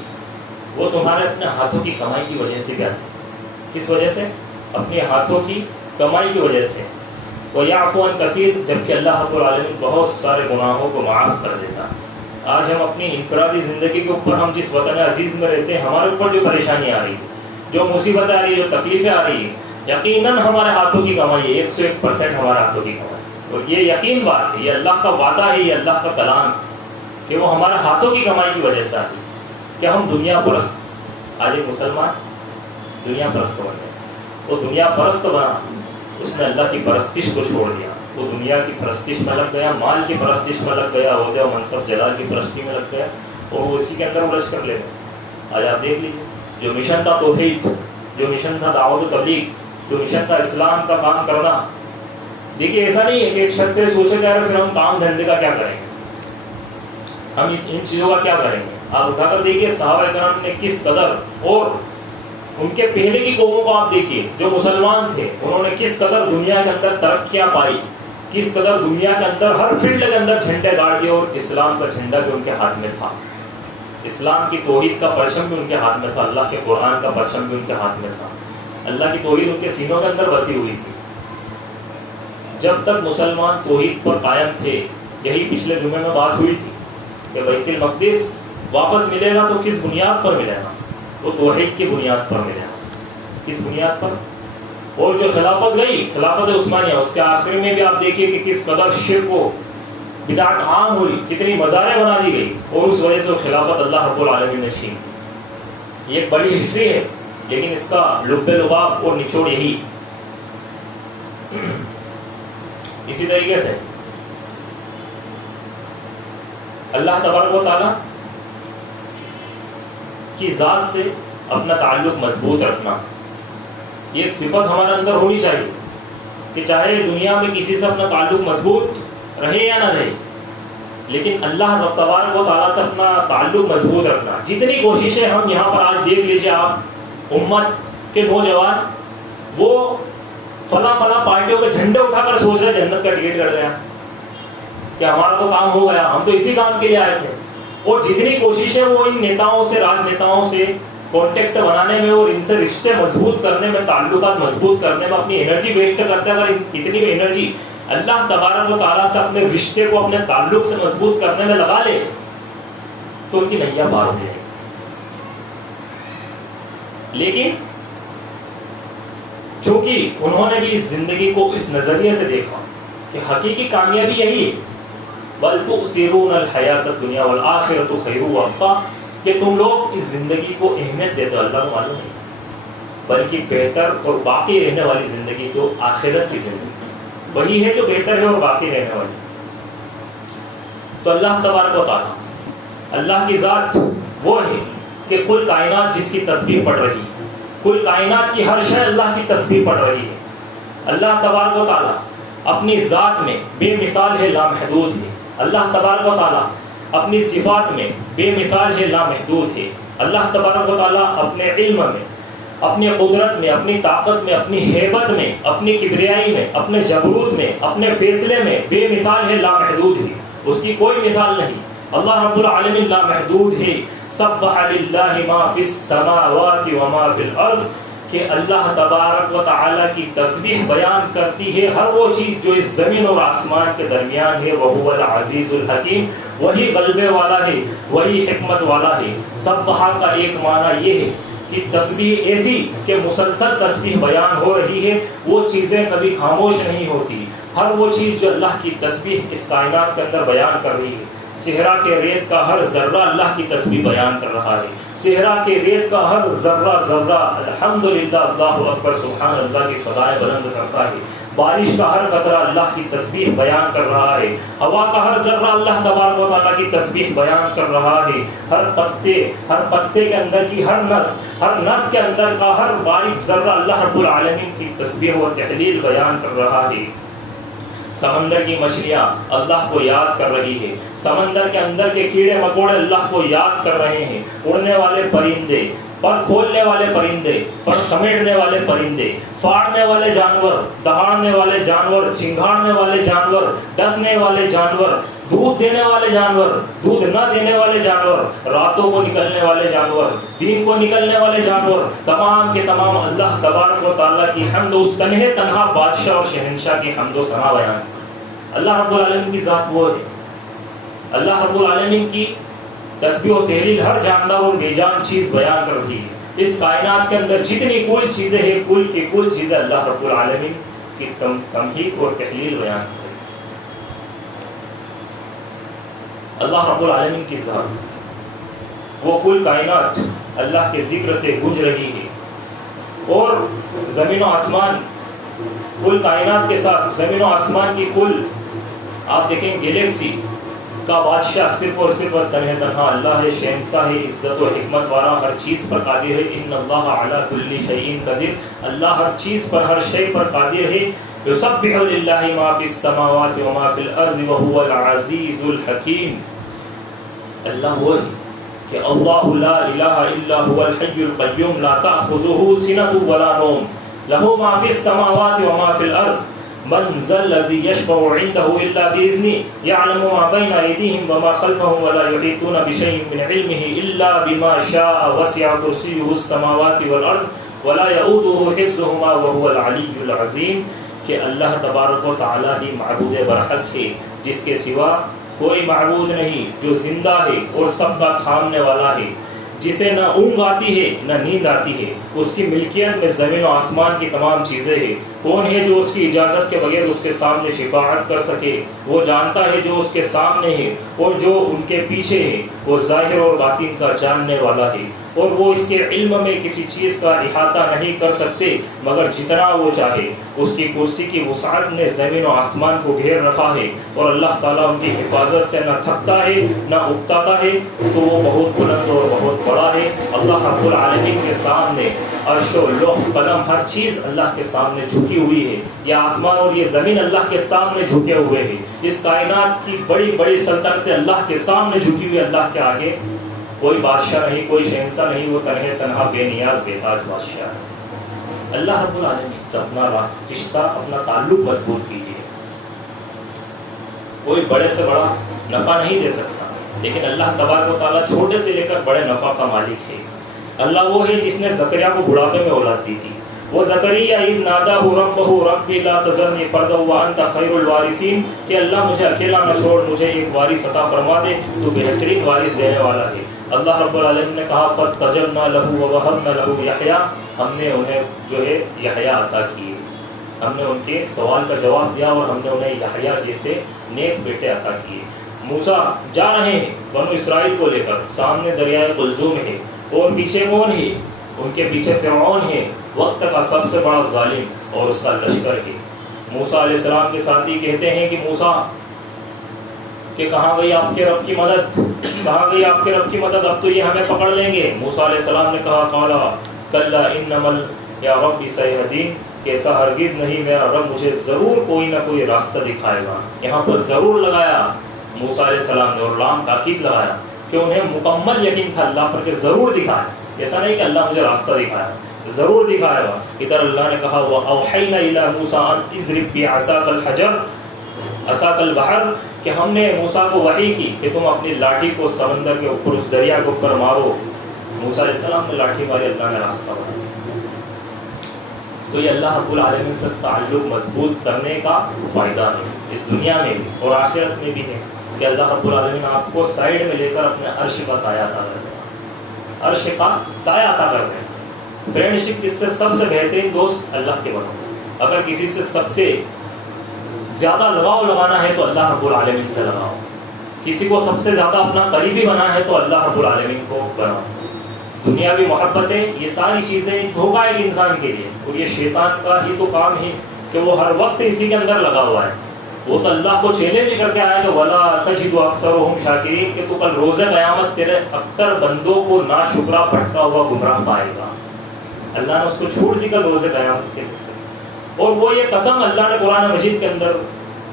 وہ تمہارے اپنے ہاتھوں کی کمائی کی وجہ سے بھی آتی ہے۔ کس وجہ سے؟ اپنے ہاتھوں کی کمائی کی وجہ سے۔ وَيَعْفُو عَنْ كَثِيرٍ، جبکہ اللہ رب العالمین بہت سارے گناہوں کو معاف کر دیتا ہے۔ آج ہم اپنی انفرادی زندگی کے اوپر، ہم جس وطن عزیز میں رہتے ہیں، ہمارے اوپر جو پریشانی آ رہی ہے، جو مصیبتیں آ رہی ہے، جو تکلیفیں آ رہی ہیں، یقیناً ہمارے ہاتھوں کی کمائی ہے، 101% ہمارے ہاتھوں کی کمائی ہے۔ اور یہ یقین بات ہے، یہ اللہ کا وعدہ ہے، یہ اللہ کا کلام کہ وہ ہمارے ہاتھوں کی کمائی کی وجہ سے آتی ہے۔ کہ ہم دنیا پرست، آج ایک مسلمان دنیا پرست بن گیا. وہ دنیا پرست بنا, اس نے اللہ کی پرستش کو چھوڑ دیا. وہ دنیا کی پرستش میں لگ گیا, مال کی پرستش میں لگ گیا, عہدے و منصب جلال کی پرستی میں لگ گیا, اور وہ اسی کے اندر الجھ کر لے گئے. آج آپ دیکھ لیجیے, جو مشن تھا توحید, جو مشن تھا دعوت و تبلیغ, جو مشن تھا اسلام کا کام کرنا, دیکھیے ایسا نہیں ہے کہ ایک شخص سے سوچے جا رہے پھر ہم کام دھندے کا کیا کریں گے, ہم ان چیزوں کا کیا کریں گے. آپ اٹھا کر دیکھیے صحابہ کرام نے کس قدر, اور ان کے پہلے کی قوموں کو آپ دیکھیے جو مسلمان تھے, انہوں نے کس قدر دنیا کے اندر ترقیاں پائی, کس قدر دنیا کے اندر ہر فیلڈ کے اندر جھنڈے گاڑ دیے, اور اسلام کا جھنڈا بھی ان کے ہاتھ میں تھا, اسلام کی توحید کا پرچم بھی ان کے ہاتھ میں تھا, اللہ کے قرآن کا پرچم بھی ان کے ہاتھ میں تھا, اللہ کی توحید ان کے سینوں کے اندر بسی ہوئی تھی. جب تک مسلمان توحید پر قائم تھے, یہی پچھلے جمعے میں بات ہوئی تھی کہ بیت المقدس واپس ملے گا تو کس بنیاد پر ملے گا, تو توحید کی بنیاد پر ملے گا. کس بنیاد پر؟ اور جو خلافت گئی, خلافت عثمانیہ, اس کے آخر میں بھی آپ دیکھیے کہ کس قدر شرک و بدعت عام ہوئی, کتنی مزاریں بنا دی گئی, اور اس وجہ سے خلافت اللہ رب العالمین نے چھین. یہ ایک بڑی ہسٹری ہے, لیکن اس کا لب لباب اور نچوڑ یہی. اسی طریقے سے اللہ تبارک و تعالیٰ کی ذات سے اپنا تعلق مضبوط رکھنا, یہ ایک صفت ہمارے اندر ہونی چاہیے کہ چاہے دنیا میں کسی سے اپنا تعلق مضبوط رہے یا نہ رہے, لیکن اللہ تبارک و تعالیٰ سے اپنا تعلق مضبوط رکھنا. جتنی کوششیں ہم یہاں پر آج دیکھ لیجیے, آپ امت کے نوجوان وہ فلاں پارٹیوں کے جھنڈے اٹھا کر سوچ رہے جنت کا ٹکٹ کر گیا کہ ہمارا تو کام ہو گیا, ہم تو اسی کام کے لیے آئے تھے. اور جتنی کوششیں وہ ان نیتاؤں سے, راج نیتاؤں سے کانٹیکٹ بنانے میں اور ان سے رشتے مضبوط کرنے میں, تعلقات مضبوط کرنے میں اپنی انرجی ویسٹ کرتے ہیں, اگر اتنی بھی انرجی اللہ تبارک و تعالیٰ سے اپنے رشتے کو, اپنے تعلق سے مضبوط کرنے میں لگا لے تو ان کی نیا پار ہو جائے گی. لیکن چونکہ انہوں نے بھی اس زندگی کو اس نظریے سے دیکھا کہ حقیقی کامیابی یہی ہے, بل تؤثرون الحیات الدنیا والآخرۃ خیر وابقیٰ, کہ تم لوگ اس زندگی کو اہمیت دیتے ہو, اللہ کو معلوم نہیں, بلکہ بہتر اور باقی رہنے والی زندگی تو آخرت کی زندگی وہی ہے جو بہتر ہے اور باقی رہنے والی. تو اللہ تبارک و تعالیٰ, اللہ کی ذات وہ ہے کہ کل کائنات جس کی تسبیح پڑھ رہی, کل کائنات کی ہر شے اللہ کی تسبیح پڑھ رہی ہے. اللہ تبارک و تعالیٰ اپنی ذات میں بے مثال ہے, لامحدود ہے. اللہ تبارک و تعالیٰ اپنی صفات میں بے مثال ہے, لامحدود ہے. اللہ تبارک و تعالیٰ اپنے علم میں, اپنی قدرت میں, اپنی طاقت میں, اپنی ہیبت میں, اپنی کبریائی میں, اپنے جبروت میں, اپنے فیصلے میں بے مثال ہے, لامحدود ہے. اس کی کوئی مثال نہیں. اللہ رب العالمین لامحدود ہے. سبح للہ ما فی السماوات وما فی الارض, کہ اللہ تبارک و تعالیٰ کی تسبیح بیان کرتی ہے ہر وہ چیز جو اس زمین اور آسمان کے درمیان ہے. وہو العزیز الحکیم, وہی غلبے والا ہے, وہی حکمت والا ہے. سبح کا ایک معنی یہ ہے کہ تسبیح ایسی کہ مسلسل تسبیح بیان ہو رہی ہے, وہ چیزیں کبھی خاموش نہیں ہوتی. ہر وہ چیز جو اللہ کی تسبیح اس کائنات کے اندر بیان کر رہی ہے. صحرا کے ریت کا ہر ذرہ اللہ کی تسبیح بیان کر رہا ہے. صحرا کے ریت کا ہر ذرہ الحمدللہ, اللہ اکبر, سبحان اللہ کی صدائیں بلند کرتا ہے. بارش کا ہر قطرہ اللہ کی تسبیح بیان کر رہا ہے. ہوا کا ہر ذرہ اللہ تبارک و تعالیٰ کی تسبیح بیان کر رہا ہے. ہر پتے کے اندر کی ہر نس کے اندر کا ہر باریک ذرہ اللہ رب العالمین کی تسبیح و تحلیل بیان کر رہا ہے. سمندر کی مچھلیاں اللہ کو یاد کر رہی ہے. سمندر کے اندر کے کیڑے مکوڑے اللہ کو یاد کر رہے ہیں. اڑنے والے پرندے, پر کھولنے والے پرندے, پر سمیٹنے والے پرندے, پھاڑنے والے جانور, دہاڑنے والے جانور, چنگھاڑنے والے جانور, ڈسنے والے جانور, دودھ دینے والے جانور, دودھ نہ دینے والے جانور, راتوں کو نکلنے والے جانور, دن کو نکلنے والے جانور, تمام کے تمام اللہ تبارک و تعالیٰ کی حمد, اس تنہا بادشاہ اور شہنشاہ کی حمد و ثنا بیان. اللہ رب العالمین کی ذات وہ ہے. اللہ رب العالمین کی تسبیح و تحلیل ہر جاندار اور بے جان چیز بیان کر رہی ہے. اس کائنات کے اندر جتنی کل چیزیں ہیں, کل کی کل چیزیں اللہ رب العالمین کی تمہید اور تحلیل بیان کر رہی ہے. اللہ رب العالمین کی ذات وہ کل کائنات اللہ کے ذکر سے گونج رہی ہے. اور زمین و آسمان کل کائنات کے ساتھ زمین و آسمان کی کل آپ دیکھیں گلیکسی کا بادشاہ صرف اور صرف تنہا اللہ ہے، شہنشاہ ہے، عزت و حکمت والا، ہر چیز پر قادر ہے۔ ان اللہ علی کل شیء قدیر، اللہ ہر چیز پر، ہر شے پر قادر ہے۔ یسبح للہ ما فی السماوات و ما فی الارض وهو العزیز الحکیم۔ اللہ وہ ہے کہ اللہ لا الہ الا هو الحی القیوم لا تأخذه سنة ولا نوم له ما فی السماوات و ما فی الارض من ذا الذی یشفع عنده الا بإذنه يعلم ما بین ایدیہم وما خلفهم ولا یحیطون بشیء من علمه الا بما شاء وسع کرسیہ السماوات والارض ولا یؤوده حفظهما وهو العلی العظیم۔ کہ اللہ تبارک و تعالی ہی معبود برحق ہے، جس کے سوا کوئی معبود نہیں، جو زندہ ہے اور سب کا تھامنے والا ہے، جسے نہ اونگ آتی ہے نہ نیند آتی ہے، اس کی ملکیت میں زمین و آسمان کی تمام چیزیں ہیں۔ کون ہے جو اس کی اجازت کے بغیر اس کے سامنے شفاعت کر سکے؟ وہ جانتا ہے جو اس کے سامنے ہے اور جو ان کے پیچھے ہے، وہ ظاہر اور باطن کا جاننے والا ہے، اور وہ اس کے علم میں کسی چیز کا احاطہ نہیں کر سکتے مگر جتنا وہ چاہے۔ اس کی کرسی کی وسعت نے زمین و آسمان کو گھیر رکھا ہے، اور اللہ تعالیٰ ان کی حفاظت سے نہ تھکتا ہے نہ اکتاتا ہے، تو وہ بہت بلند اور بہت بڑا ہے۔ اللہ رب العالمین کے سامنے عرش و لوح قلم ہر چیز اللہ کے سامنے جھکی ہوئی ہے، یہ آسمان اور یہ زمین اللہ کے سامنے جھکے ہوئے ہیں، اس کائنات کی بڑی بڑی سلطنتیں اللہ کے سامنے جھکی ہوئی، اللہ کے آگے کوئی بادشاہ نہیں، کوئی شہنشاہ نہیں، وہ تنہا بے نیاز بے تاج بادشاہ ہے۔ اللہ رب العالمین سے اپنا رشتہ، اپنا تعلق مضبوط کیجیے۔ کوئی بڑے سے بڑا نفع نہیں دے سکتا، لیکن اللہ تبارک و تعالیٰ چھوٹے سے لے کر بڑے نفع کا مالک ہے۔ اللہ وہ ہے جس نے زکریا کو بڑھاپے میں اولاد دی تھی۔ وہ زکریا اذ ناداہ ربہ رب لا تذرنی فردا وانت خیر الوارثین، کہ اللہ مجھے اکیلا نہ چھوڑ، مجھے ایک وارث عطا فرما دے، تو بہترین وارث دینے والا ہے۔ اللہ رب العالمین نے کہا فاستجبنا لہ ووہبنا لہ یحییٰ، ہم نے انہیں جو ہے یحییٰ عطا کیے، ہم نے ان کے سوال کا جواب دیا اور ہم نے انہیں یحییٰ جیسے نیک بیٹے عطا کیے۔ موسیٰ جا رہے ہیں بنو اسرائیل کو لے کر، سامنے دریائے قلزم ہے اور پیچھے کون ہے؟ ان کے پیچھے فرعون ہے، وقت کا سب سے بڑا ظالم، اور اس کا لشکر ہے۔ موسیٰ علیہ السلام کے ساتھی کہتے ہیں کہ موسیٰ کہ کہاں گئی آپ کے رب کی مدد، کہاں گئی آپ کے رب کی مدد، اب تو یہ ہمیں پکڑ لیں گے۔ موسیٰ علیہ السلام نے کہا قال کلا انما یا رب سیہدین، کہ ایسا ہرگز نہیں، میرا رب مجھے ضرور کوئی نہ کوئی راستہ دکھائے گا۔ یہاں پر ضرور لگایا موسیٰ علیہ السلام نے، اور لام تاکید لگایا کہ انہیں مکمل یقین تھا اللہ پر کہ ضرور دکھائے، ایسا نہیں کہ اللہ مجھے راستہ دکھایا، ضرور دکھائے گا۔ ادھر اللہ نے کہا وَأَوْحَيْنَا إِلَىٰ مُوسَىٰ أَنْ اضْرِب بِعَصَاكَ الْحَجَرَ عَصَاكَ الْبَحْرَ، کہ ہم نے موسیٰ کو وحی کی کہ تم اپنی لاٹھی کو سمندر کے اوپر، اس دریا کے اوپر مارو۔ موسیٰ علیہ السلام نے لاٹھی ماری، اللہ نے راستہ بنایا۔ تو یہ اللہ رب العالمین سے تعلق مضبوط کرنے کا فائدہ ہے، اس دنیا میں بھی اور آخرت میں بھی ہے، کہ اللہ رب العالمین آپ کو سائیڈ میں لے کر اپنے عرش کا سایہ عطا کر دے گا، عرش کا سایہ عطا کر دے گا۔ فرینڈ شپ کس سے سب سے بہترین دوست اللہ کے بنو۔ اگر کسی سے سب سے زیادہ لگاؤ لگانا ہے تو اللہ رب العالمین سے لگاؤ، کسی کو سب سے زیادہ اپنا قریبی بنانا ہے تو اللہ رب العالمین کو بناؤ۔ دنیاوی محبتیں، یہ ساری چیزیں دھوکہ ہے انسان کے لیے، اور یہ شیطان کا ہی تو کام ہے کہ وہ ہر وقت اسی کے اندر لگا ہوا ہے۔ وہ تو اللہ کو چیلنج کر کے آیا کہ وَلَا تَجِدُ أَكْثَرُهُمْ شَاكِرِينَ، کہ تو کل روز قیامت تیرے اکثر بندوں کو ناشکرا بھٹکا ہوا گمراہ پائے گا۔ اللہ نے اس کو چھوڑ دی کل روز قیامت کے، اور وہ یہ قسم اللہ نے قرآن مجید کے اندر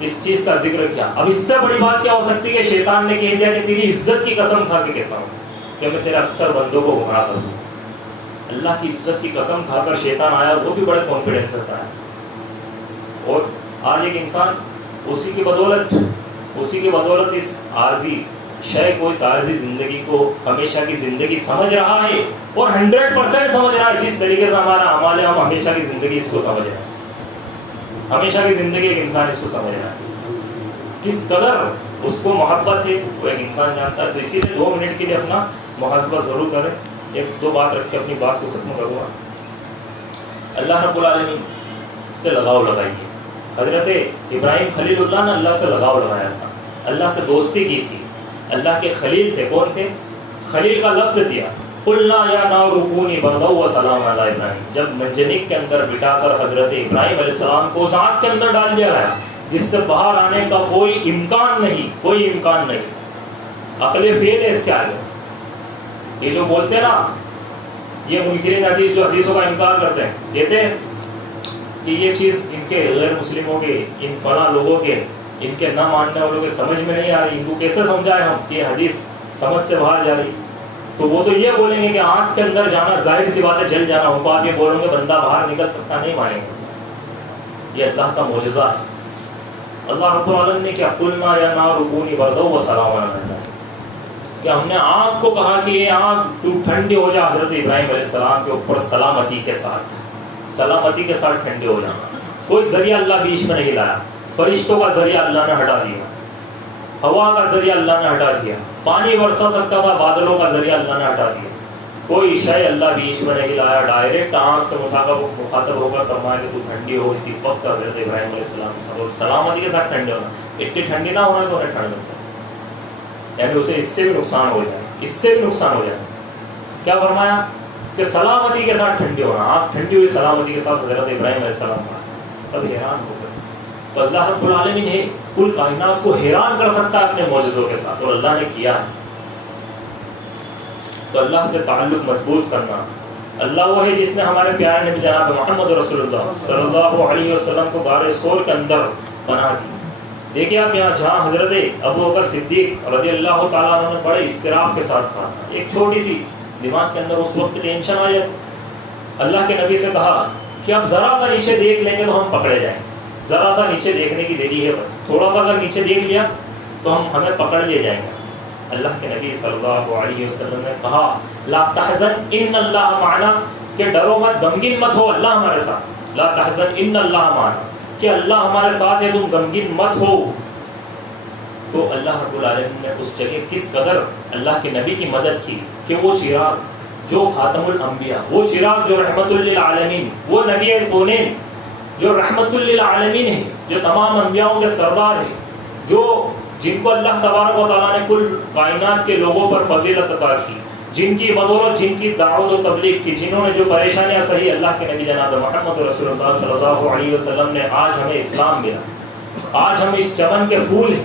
اس چیز کا ذکر کیا۔ اب اس سے بڑی بات کیا ہو سکتی ہے کہ شیطان نے کہہ دیا کہ تیری عزت کی قسم کھا کے کہتا ہوں کہ میں تیرے اکثر بندوں کو گمراہ کر دوں۔ اللہ کی عزت کی قسم کھا کر شیطان آیا، وہ بھی بڑے کانفیڈنس سے آیا، اور آج ایک انسان اسی کی بدولت اس عارضی شے کو، اس عارضی زندگی کو ہمیشہ کی زندگی سمجھ رہا ہے، اور 100% سمجھ رہا ہے۔ جس طریقے سے ہمارا عمل ہے، ہم ہمیشہ کی زندگی اس کو سمجھ رہے ہیں، ہمیشہ کی زندگی ایک انسان اس کو سمجھ رہا ہے، کس قدر اس کو محبت ہے وہ ایک انسان جانتا ہے۔ تو اسی لیے 2 منٹ کے لیے اپنا محاسبہ ضرور کریں۔ 1-2 بات رکھ کے اپنی بات کو ختم کروں گا۔ اللہ رب العالمین سے لگاؤ لگائیے۔ حضرت ابراہیم خلیل اللہ نے اللہ سے لگاؤ لگایا تھا، اللہ سے دوستی کی تھی، اللہ کے خلیل تھے۔ کون تھے؟ خلیل کا لفظ دیا، قلنا یا نار کونی بردا وسلاما علی ابراہیم، جب منجنیق کے اندر بٹھا کر حضرت ابراہیم علیہ السلام کو اس آگ کے اندر ڈال دیا گیا جس سے باہر آنے کا کوئی امکان نہیں، کوئی امکان نہیں، عقل فیل ہے اس کے آگے۔ یہ جو بولتے ہیں نا، یہ منکرین حدیث جو حدیثوں کا انکار کرتے ہیں، کہتے ہیں کہ یہ چیز ان کے غیر مسلموں کے، ان فلاں لوگوں کے، ان کے نہ ماننے والوں کے سمجھ میں نہیں آ رہی، ان کو کیسے سمجھائے ہم کہ یہ حدیث سمجھ سے باہر جا رہی؟ تو وہ تو یہ بولیں گے کہ آنکھ کے اندر جانا ظاہر سی بات ہے، جل جانا، ان کو آپ یہ بولیں گے بندہ باہر نکل سکتا، نہیں مانیں گے۔ یہ اللہ کا معجزہ ہے۔ اللہ رب العالمین نے کیا قلنا یا نار کونی بردا وسلاما علی ابراہیم، کہ ہم نے آگ کو کہا کہ یہ آگ تو ٹھنڈی ہو جا حضرت ابراہیم علیہ السلام کے اوپر سلامتی کے ساتھ، سلامتی کے ساتھ ٹھنڈے ہو جانا۔ کوئی ذریعہ اللہ بیچ میں نہیں لایا، فرشتوں کا ذریعہ اللہ نے ہٹا دیا، ہوا کا ذریعہ اللہ نے ہٹا دیا، پانی برسا سکتا تھا بادلوں کا ذریعہ اللہ نے ہٹا دیا، کوئی شے اللہ بیچ میں نہیں لایا، ڈائریکٹ آنکھ سے مخاطب ہو کر فرمایا کہ تو ٹھنڈی ہو۔ اسی وقت حضرت ابراہیم علیہ السلام سلامتی کے ساتھ ٹھنڈے ہونا، اتنی ٹھنڈی نہ ہونا تو انہیں ٹھنڈ لگتا ہے، یعنی اسے اس سے بھی نقصان ہو جائے، اس سے بھی نقصان ہو جائے۔ کیا فرمایا کہ سلامتی کے ساتھ ٹھنڈی ہونا، آنکھ ٹھنڈی ہوئی سلامتی کے ساتھ حضرت ابراہیم علیہ السلام کا، سب حیران ہو گئے۔ تو اللہ رب العالمین ہے کل کائنات کو حیران کر سکتا ہے اپنے معجزوں کے ساتھ، اور اللہ نے کیا ہے۔ تو اللہ سے تعلق مضبوط کرنا، اللہ وہ ہے جس نے ہمارے پیارے نبی جناب محمد رسول اللہ صلی اللہ علیہ وسلم کو غار ثور کے اندر پناہ دی۔ دیکھیں آپ یہاں جہاں حضرت ابو بکر صدیق رضی اللہ تعالیٰ عنہ نے بڑے اضطراب کے ساتھ کہا، ایک چھوٹی سی دماغ کے اندر اس وقت ٹینشن آ جائے، اللہ کے نبی سے کہا کہ اب ذرا سا نیچے دیکھ لیں گے تو ہم پکڑے جائیں، ذرا سا نیچے دیکھنے کی دیری ہے، بس تھوڑا سا اگر نیچے دیکھ لیا تو ہمیں پکڑ لیے جائیں گے۔ اللہ کے نبی صلی اللہ علیہ وسلم نے کہا لا تحزن ان اللہ معنا، کہ ڈرو مت، غمگین مت ہو، اللہ ہمارے ساتھ، لا تحزن ان اللہ معنا، کہ اللہ ہمارے ساتھ ہے، تم غمگین مت ہو۔ تو اللہ رب العالمین نے اس جگہ کس قدر اللہ کے نبی کی مدد کی کہ وہ چراغ جو خاتم الانبیاء، وہ چراغ جو رحمت للعالمین، وہ نبی کونین جو رحمت للعالمین ہے، جو تمام انبیاءوں کے سردار ہے، جو جن کو اللہ تبارک و تعالیٰ نے کل کائنات کے لوگوں پر فضیلت عطا کی، جن کی بدولت، جن کی دعوت و تبلیغ کی، جنہوں نے جو پریشانیاں سہی، اللہ کے نبی جناب محمد رسول اللہ صلی اللہ علیہ وسلم نے آج ہمیں اسلام ملا، آج ہم اس چمن کے پھول ہیں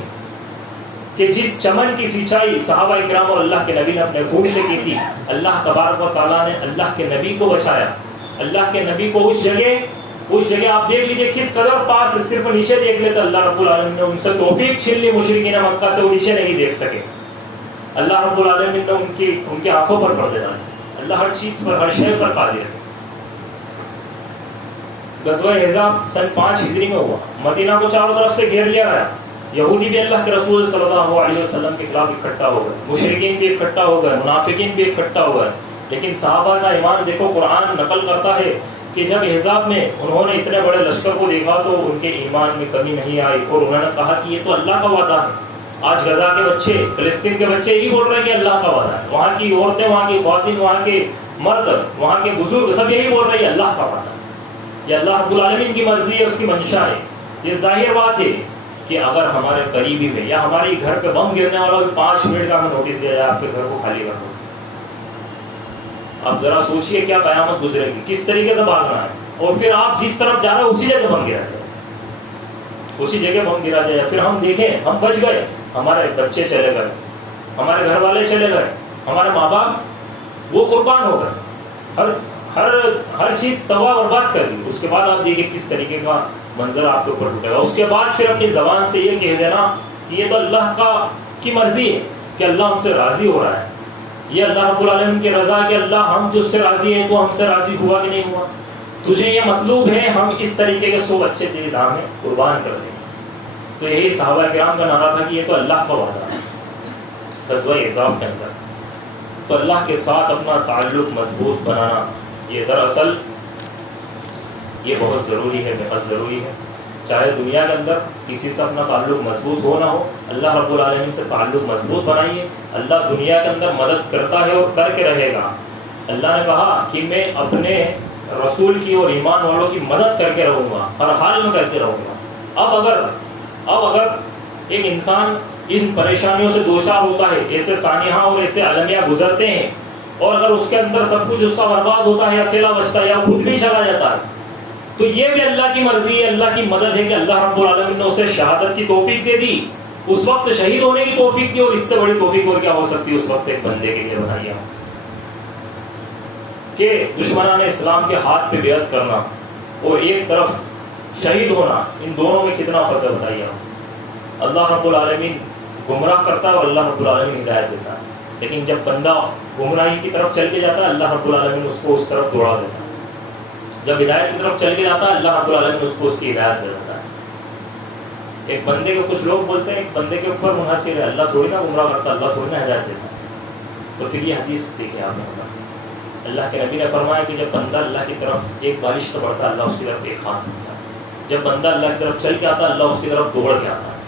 کہ جس چمن کی سینچائی صحابہ کرام اور اللہ کے نبی نے اپنے خون سے کی تھی، اللہ تبارک و تعالیٰ نے اللہ کے نبی کو بچایا، اللہ کے نبی کو اس جگہ آپ دیکھ لیجئے کس قدر پاس، صرف نیچے دیکھ لیتے، اللہ رب العالمین نے ان سے توفیق چھین لی، مشرکین مکہ سے وہ نیچے نہیں دیکھ سکے، اللہ رب العالمین نے ان کی آنکھوں پر پردے ڈالے، اللہ ہر چیز پر، ہر شے پر قادر ہے۔ غزوہ احزاب سن 5 ہجری میں ہوا، مدینہ کو چاروں طرف سے گھیر لیا گیا، یہودی بھی اللہ کے رسول صلی اللہ علیہ وسلم کے خلاف اکٹھا ہو گئے، مشرکین بھی اکٹھا ہو گئے، منافقین بھی اکٹھا ہو گئے، لیکن صحابہ کا ایمان دیکھو، قرآن نقل کرتا ہے کہ جب احزاب میں انہوں نے اتنے بڑے لشکر کو دیکھا تو ان کے ایمان میں کمی نہیں آئی، اور انہوں نے کہا کہ یہ تو اللہ کا وعدہ ہے۔ آج غزہ کے بچے، فلسطین کے بچے یہی بول رہے ہیں کہ اللہ کا وعدہ ہے، وہاں کی عورتیں، وہاں کی خواتین، وہاں کے مرد، وہاں کے بزرگ سب یہی بول رہے ہیں اللہ کا وعدہ ہے، یہ اللہ رب العالمین کی مرضی ہے، اس کی منشا ہے۔ یہ ظاہر بات ہے کہ اگر ہمارے قریبی میں یا ہمارے گھر پہ بم گرنے والا 5 منٹ کا ہمیں نوٹس دیا جائے آپ کے گھر کو خالی کر دو، آپ ذرا سوچئے کیا قیامت گزرے گی، کس طریقے سے بھاگنا ہے، اور پھر آپ جس طرف جا رہے ہیں اسی جگہ بم گرا جائے، اسی جگہ بم گرا جائے، پھر ہم دیکھیں ہم بچ گئے، ہمارے بچے چلے گئے، ہمارے گھر والے چلے گئے، ہمارے ماں باپ وہ قربان ہو گئے، ہر چیز تباہ برباد کر دی، اس کے بعد آپ دیکھیں کس طریقے کا منظر آپ کے اوپر ٹوٹے گا۔ اس کے بعد پھر اپنی زبان سے یہ کہہ دینا کہ یہ تو اللہ کی مرضی ہے، کہ اللہ ہم سے راضی ہو رہا ہے، یہ اللہ رب العالمین کی رضا کہ اللہ ہم تجھ سے راضی ہیں، تو ہم سے راضی ہوا کہ نہیں ہوا، تجھے یہ مطلوب ہے، ہم اس طریقے کے 100 بچے تیری راہ میں قربان کر دیں۔ تو یہی صحابہ کرام کا نعرہ تھا کہ یہ تو اللہ کا وعدہ ہے غزوہ احزاب کے اندر۔ تو اللہ کے ساتھ اپنا تعلق مضبوط بنانا، یہ دراصل یہ بہت ضروری ہے، بہت ضروری ہے، چاہے دنیا کے اندر کسی سے اپنا تعلق مضبوط ہو نہ ہو، اللہ رب العالمین سے تعلق مضبوط بنائیے، اللہ دنیا کے اندر مدد کرتا ہے اور کر کے رہے گا۔ اللہ نے کہا کہ میں اپنے رسول کی اور ایمان والوں کی مدد کر کے رہوں گا، ہر حال میں کر کے رہوں گا۔ اب اگر ایک انسان ان پریشانیوں سے دوچار ہوتا ہے، ایسے سانحہ اور ایسے عالمیہ گزرتے ہیں، اور اگر اس کے اندر سب کچھ اس کا برباد ہوتا ہے، اکیلا بچتا ہے یا خود بھی چلا جاتا ہے، تو یہ بھی اللہ کی مرضی ہے، اللہ کی مدد ہے کہ اللہ رب العالمین نے اسے شہادت کی توفیق دے دی، اس وقت شہید ہونے کی توفیق دی، اور اس سے بڑی توفیق اور کیا ہو سکتی ہے اس وقت ایک بندے کے لیے بتائیے کہ دشمنان اسلام کے ہاتھ پہ بیعت کرنا اور ایک طرف شہید ہونا، ان دونوں میں کتنا فرق ہے بتائیے آپ۔ اللہ رب العالمین گمراہ کرتا ہے اور اللہ رب العالمین ہدایت دیتا ہے، لیکن جب بندہ گمراہی کی طرف چل کے جاتا ہے اللہ رب العالمین اس کو اس طرف دوڑا دیتا ہے، جب ہدایت کی طرف چل کے جاتا ہے اللہ رب العالمین اس کو اس کی ہدایت دے دیتا ہے۔ ایک بندے کو کچھ لوگ بولتے ہیں ایک بندے کے اوپر منحصر ہے، اللہ تھوڑی نہ گمراہ کرتا، اللہ تھوڑی نہ ہدایت دیتا، تو پھر یہ حدیث دیکھیں آپ نے، اللہ کے نبی نے فرمایا کہ جب بندہ اللہ کی طرف ایک بارش کا بڑھتا ہے اللہ اس کی طرف ایک ہاتھ بڑھتا ہے، جب بندہ اللہ کی طرف چل کے آتا ہے اللہ اس کی طرف دوڑ کے آتا ہے۔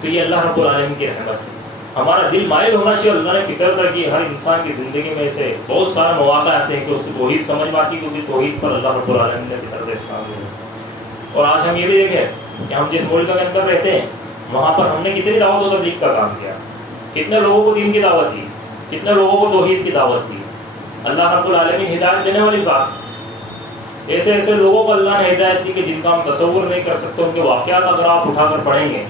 تو یہ اللہ رب العالمین کی رحمت ہے، ہمارا دل مائل ہونا چاہیے۔ اللہ نے فطرت رکھی ہے ہر انسان کی زندگی میں سے بہت سارے مواقع آتے ہیں کہ اس کو توحید سمجھ میں آتی ہے، کیونکہ توحید پر اللہ رب العالمین نے فطرت اسلام دی ہے۔ اور آج ہم یہ بھی دیکھیں کہ ہم جس ملک کے اندر رہتے ہیں وہاں پر ہم نے کتنی دعوت و تبلیغ کا کام کیا، کتنے لوگوں کو دین کی دعوت دی، کتنے لوگوں کو توحید کی دعوت دی۔ اللہ رب العالمین ہدایت دینے والی ذات، ایسے ایسے لوگوں کو اللہ نے ہدایت دی کہ جن کا ہم تصور نہیں کر سکتے۔ ان کے واقعات اگر آپ اٹھا کر پڑھیں گے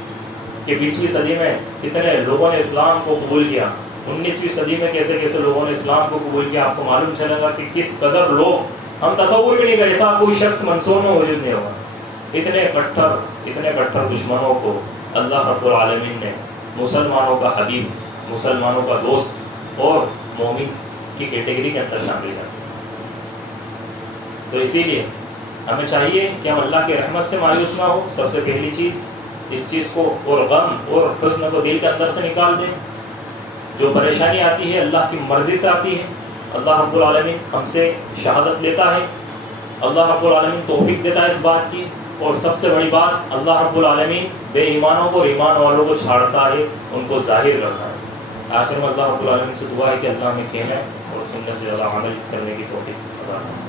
کہ 20ویں صدی میں کتنے لوگوں نے اسلام کو قبول کیا، 19ویں صدی میں کیسے کیسے لوگوں نے اسلام کو قبول کیا، آپ کو معلوم چلے گا کہ کس قدر لوگ ہم تصور بھی نہیں کر، ایسا کوئی شخص منصور میں موجود نہیں ہوگا۔ اتنے کٹر دشمنوں کو اللہ رب العالمین نے مسلمانوں کا حبیب، مسلمانوں کا دوست اور مومن کی کیٹیگری کے اندر شامل کر دیا۔ تو اسی لیے ہمیں چاہیے کہ ہم اللہ کے رحمت سے مایوس نہ ہو، سب سے پہلی چیز اس چیز کو اور غم اور حزن کو دل کے اندر سے نکال دیں۔ جو پریشانی آتی ہے اللہ کی مرضی سے آتی ہے، اللہ رب العالمین ہم سے شہادت لیتا ہے، اللہ رب العالمین توفیق دیتا ہے اس بات کی، اور سب سے بڑی بات اللہ رب العالمین بے ایمانوں کو اور ایمان والوں کو چھاڑتا ہے، ان کو ظاہر کرتا ہے۔ آخر میں اللہ رب العالمین سے دعا ہے کہ اللہ ہمیں کہنے اور سننے سے زیادہ عمل کرنے کی توفیق عطا فرمائے۔